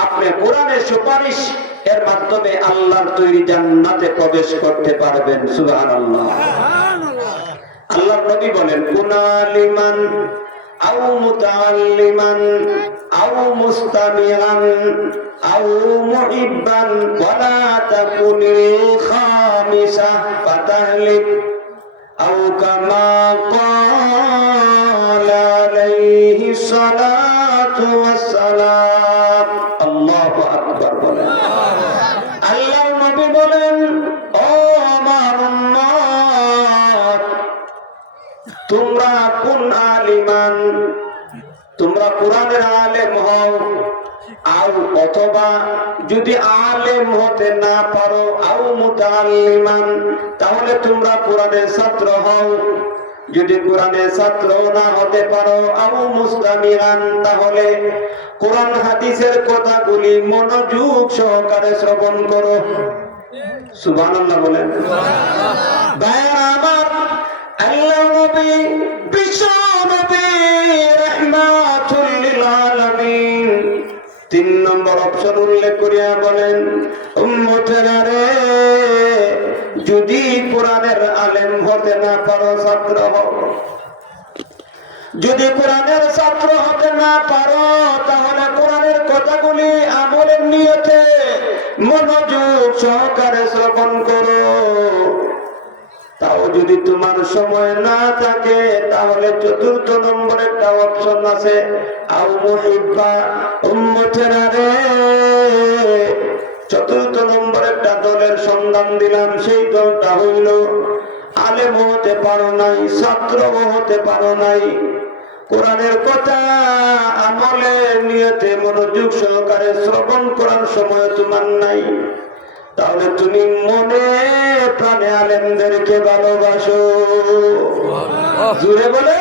আপনি কোরআনের সুপারিশ এর মাধ্যমে আল্লাহর তৈরি জান্নাতে প্রবেশ করতে পারবেন। সুবহানাল্লাহ। আল্লাহর নবী বলেন, কুন আলিমান আও মুতাআল্লিমান আও মুস্তামিরান আও মুহিব্বান ওয়ালা তাকুনিল খামিসা ফাতাহলিক আও কামা ক্বালা আলাইহি সালাতু ওয়াসসালাম। আল্লাহু আকবার বলেন। আল্লাহর নবী বলেন, ও আমার উম্মত, তোমরা কোন আলিমান, তোমরা কোরআনের আলেম হও, আও অথবা যদি আলেম হতে না পারো, আও মুতাআল্লিমান, তাহলে তোমরা কোরআনের ছাত্র হও। যদি কোরআনের ছাত্র না হতে পারো, আও মুস্তামিরান, তাহলে কোরআন হাদিসের কথাগুলি মনোযোগ সহকারে শ্রবণ করো। সুবহানাল্লাহ বলেন। ভাইরা আমার, আল্লাহ নবী বিশ্ব নবী রাহমাতুল লিল আলামিন 3 নম্বর অপশন উল্লেখ করিয়া বলেন, উম্মতেরা রে, যদি কোরআনের আলেম হতে না পারো, ছাত্র হও। যদি কোরআনের ছাত্র হতে না পারো, তাহলে কোরআনের কথাগুলি আমলের নিয়তে মনোযোগ সহকারে শ্রবণ করো। তাও যদি তোমার সময় না থাকে, তাহলে 4th নম্বর একটা অপশন আছে, আও মুহিব্বা। উম্মতেরা রে, 4th নম্বর একটা দলের সন্ধান দিলাম। সেই দলটা হইল, আলেম হতে পারো নাই, ছাত্র হতে পারো নাই, কোরআনের কথা আমলের নিয়তে মনোযোগ সহকারে শ্রবণ করার সময় তোমার নাই, তাহলে তুমি মনে প্রাণে আলেমদেরকে ভালোবাসো। জুড়ে বলে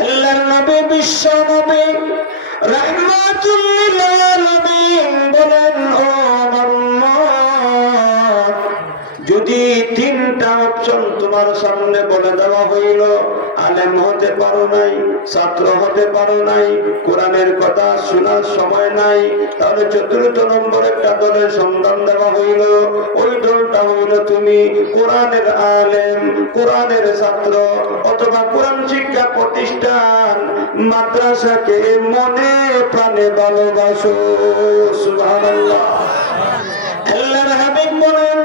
আল্লাহর নবী বিশ্ব নবী রাহমাতুল লিল আলামিন বলেন, ও আমার উম্মত, যদি 3টা অপশন তোমার সামনে বলে দেওয়া হইল, আলেম হতে পারো নাই, ছাত্র হতে পারো নাই, কোরআনের কথা শোনার সময় নাই, তাহলে 4th নম্বর একটা দলের সন্ধান দেওয়া হইল। ওই দলটা হইল তুমি কোরআনের আলেম, কোরআনের ছাত্র, অথবা কোরআন শিক্ষা প্রতিষ্ঠান মাদ্রাসাকে মনে প্রাণে ভালোবাসো। সুবহানাল্লাহ। আল্লাহর হাবিব বলেন,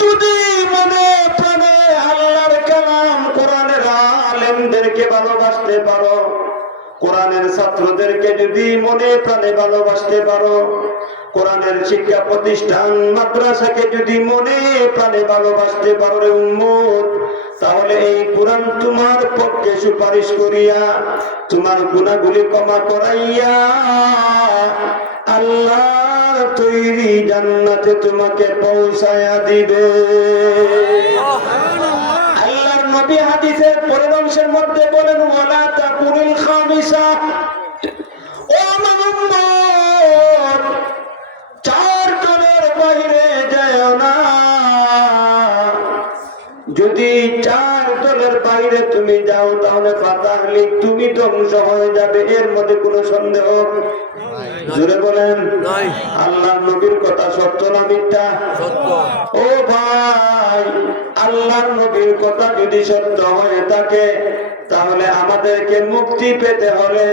যদি মনে প্রাণে আল্লাহর কালাম কোরআনের আলেমদেরকে ভালোবাসতে পারো, কোরআনের ছাত্রদেরকে যদি মনে প্রাণে ভালোবাসতে পারো, কোরআনের শিক্ষা প্রতিষ্ঠান মাদ্রাসাকে যদি মনে প্রাণে ভালোবাসতে পারো রে উম্মত, তাহলে এই কোরআন তোমার পক্ষে সুপারিশ করিয়া, তোমার গুনাহগুলি ক্ষমা করাইয়া আল্লাহর তৈরি জান্নাতে তোমাকে পৌঁছায়া দিবে। আল্লাহর নবী হাদিসের পরের অংশের মধ্যে বলেন ওয়ালা তাকুনিল খামিসা, ও আমার উম্মত, 4 জনের বাইরে যায় না। যদি 4 দলের বাইরে তুমি যাও তাহলে ফাতাহলি তুমি ধ্বংস হয়ে যাবে, এর মধ্যে কোনো সন্দেহ জোরে বলেন আল্লাহর নবীর কথা সত্য না মিথ্যা? ও ভাই, আল্লাহর নবীর কথা যদি সত্য হয়ে থাকে তাহলে আমাদেরকে মুক্তি পেতে হলে,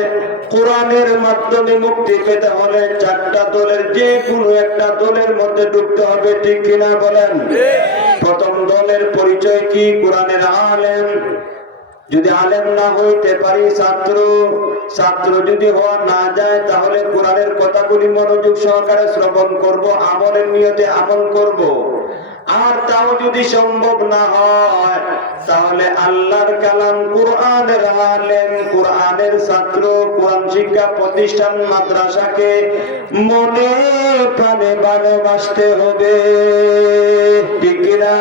কোরআনের মাধ্যমে মুক্তি পেতে হলে 4টা দলের যে কোনো একটা দলের মধ্যে ঢুকতে হবে, ঠিক কিনা বলেন? প্রথম দলের পরিচয় কি? কোরআনের আলেম। যদি আলেম না হইতে পারি ছাত্র যদি হওয়া না যায় তাহলে কোরআনের কথাগুলি মনোযোগ সহকারে শ্রবণ করব, আমলের নিয়তে আমল করব। আর তাও যদি সম্ভব না হয় তাহলে আল্লাহর কালাম, কোরআনের আলেম, কোরআনের ছাত্র, কোরআন শিক্ষা প্রতিষ্ঠান মাদ্রাসাকে মনে প্রাণে ভালোবাসতে হবে, ঠিক কিনা?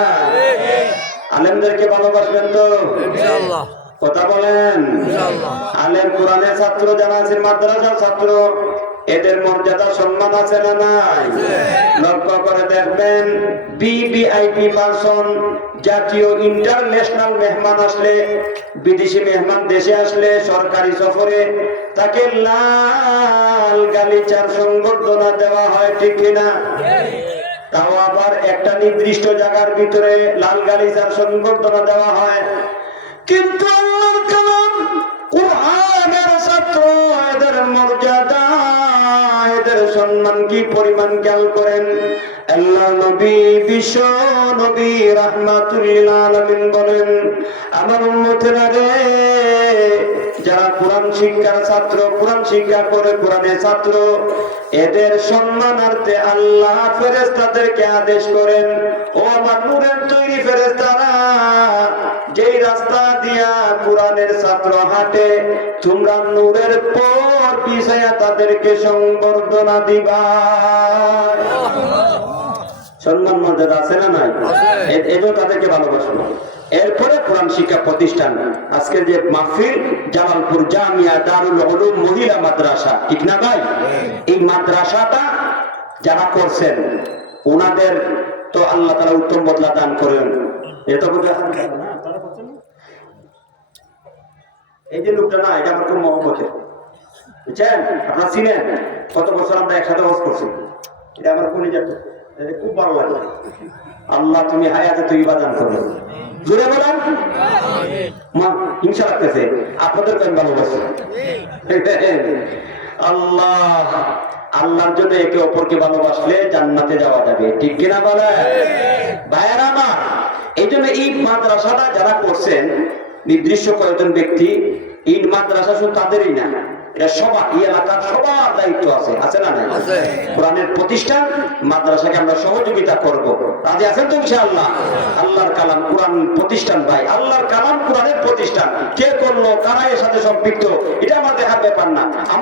আলেমদেরকে ভালোবাসবেন তো ইনশাআল্লাহ? কথা বলেন ইনশাআল্লাহ। আলেম কোরআনের ছাত্র যারা আছেন, মাদ্রাসার ছাত্র, এদের মর্যাদা সম্মান আছে না নাই? লক্ষ্য করে দেখবেন, ভিভিআইপি পারসন, জাতীয় ইন্টারন্যাশনাল মেহমান আসলে, বিদেশি মেহমান দেশে আসলে সরকারি সফরে, তাকে লাল গালিচার সংবর্ধনা দেওয়া হয়, ঠিক কিনা? তাও আবার একটা নির্দিষ্ট জায়গার ভিতরে লাল গালিচার সংবর্ধনা দেওয়া হয়। কিন্তু আল্লাহর কালাম, কোরআনের ছাত্র, এদের মর্যাদা, এদের সম্মান কি পরিমাণ খেয়াল করেন। আল্লাহ নবী, বিশ্ব নবী রাহমাতুল লিল আলামিন বলেন, আমার উম্মতেরা রে, যারা কোরআন শিক্ষার ছাত্র, কোরআন শিক্ষা করে কোরআনের ছাত্র, এদের সম্মানার্থে আল্লাহ ফেরেশতাদেরকে আদেশ করেন, ও আমার নূরের তৈরি ফেরেশতারা, যেই রাস্তা দিয়া কোরআনের ছাত্র হাঁটে, তোমরা নূরের পর পিছায়া তাদেরকে সংবর্ধনা দিবা। সম্মান মর্যাদা আছে না নাই? এজন্য তাদেরকে ভালোবাসবো। এরপরে কোরআন শিক্ষা প্রতিষ্ঠান, আজকের যে মাহফিল, জামালপুর জামিয়া দারুল উলুম মহিলা মাদ্রাসা, ঠিক না ভাই? এই মাদ্রাসাটা যারা করছেন ওনাদের তো আল্লাহ তাআলা উত্তম বদলা দান করেন। এটা বুঝা, এই যে লোকটা না, এটা আমার খুব মহব্বতের, বুঝছেন? আপনারা চিনেন, কত বছর আমরা একসাথে ওয়াজ করছি, এটা আমার কোন খুব ভালো লাগে। আল্লাহ তুমি হায়াতে তুই ইবাদত করো, জোরে বলেন মা, হিংসা লাগতেছে আপনাদের, কেন ভালোবাসি আল্লাহ, আল্লাহর জন্য একে অপরকে ভালোবাসলে জান্নাতে যাওয়া যাবে, ঠিক কিনা বলে ভাইয়েরা আমার? এই জন্য এই মাদ্রাসাটা যারা করছেন, নির্দিষ্ট কয়েকজন ব্যক্তি, এই মাদ্রাসা শুধু তাদেরই না, এটা সবার, এই এলাকার সবার দায়িত্ব আছে, আছে না নাই? কোরআনের প্রতিষ্ঠান, মাদ্রাসাকে আমরা সহযোগিতা করব, রাজি আছেন তো ইনশাআল্লাহ? আল্লাহর কালাম কোরআন প্রতিষ্ঠান, ভাই, আল্লাহর কালাম কোরআনের প্রতিষ্ঠান কে করলো, কারা এর সাথে সম্পৃক্ত, এটা আমার দেখার ব্যাপার না।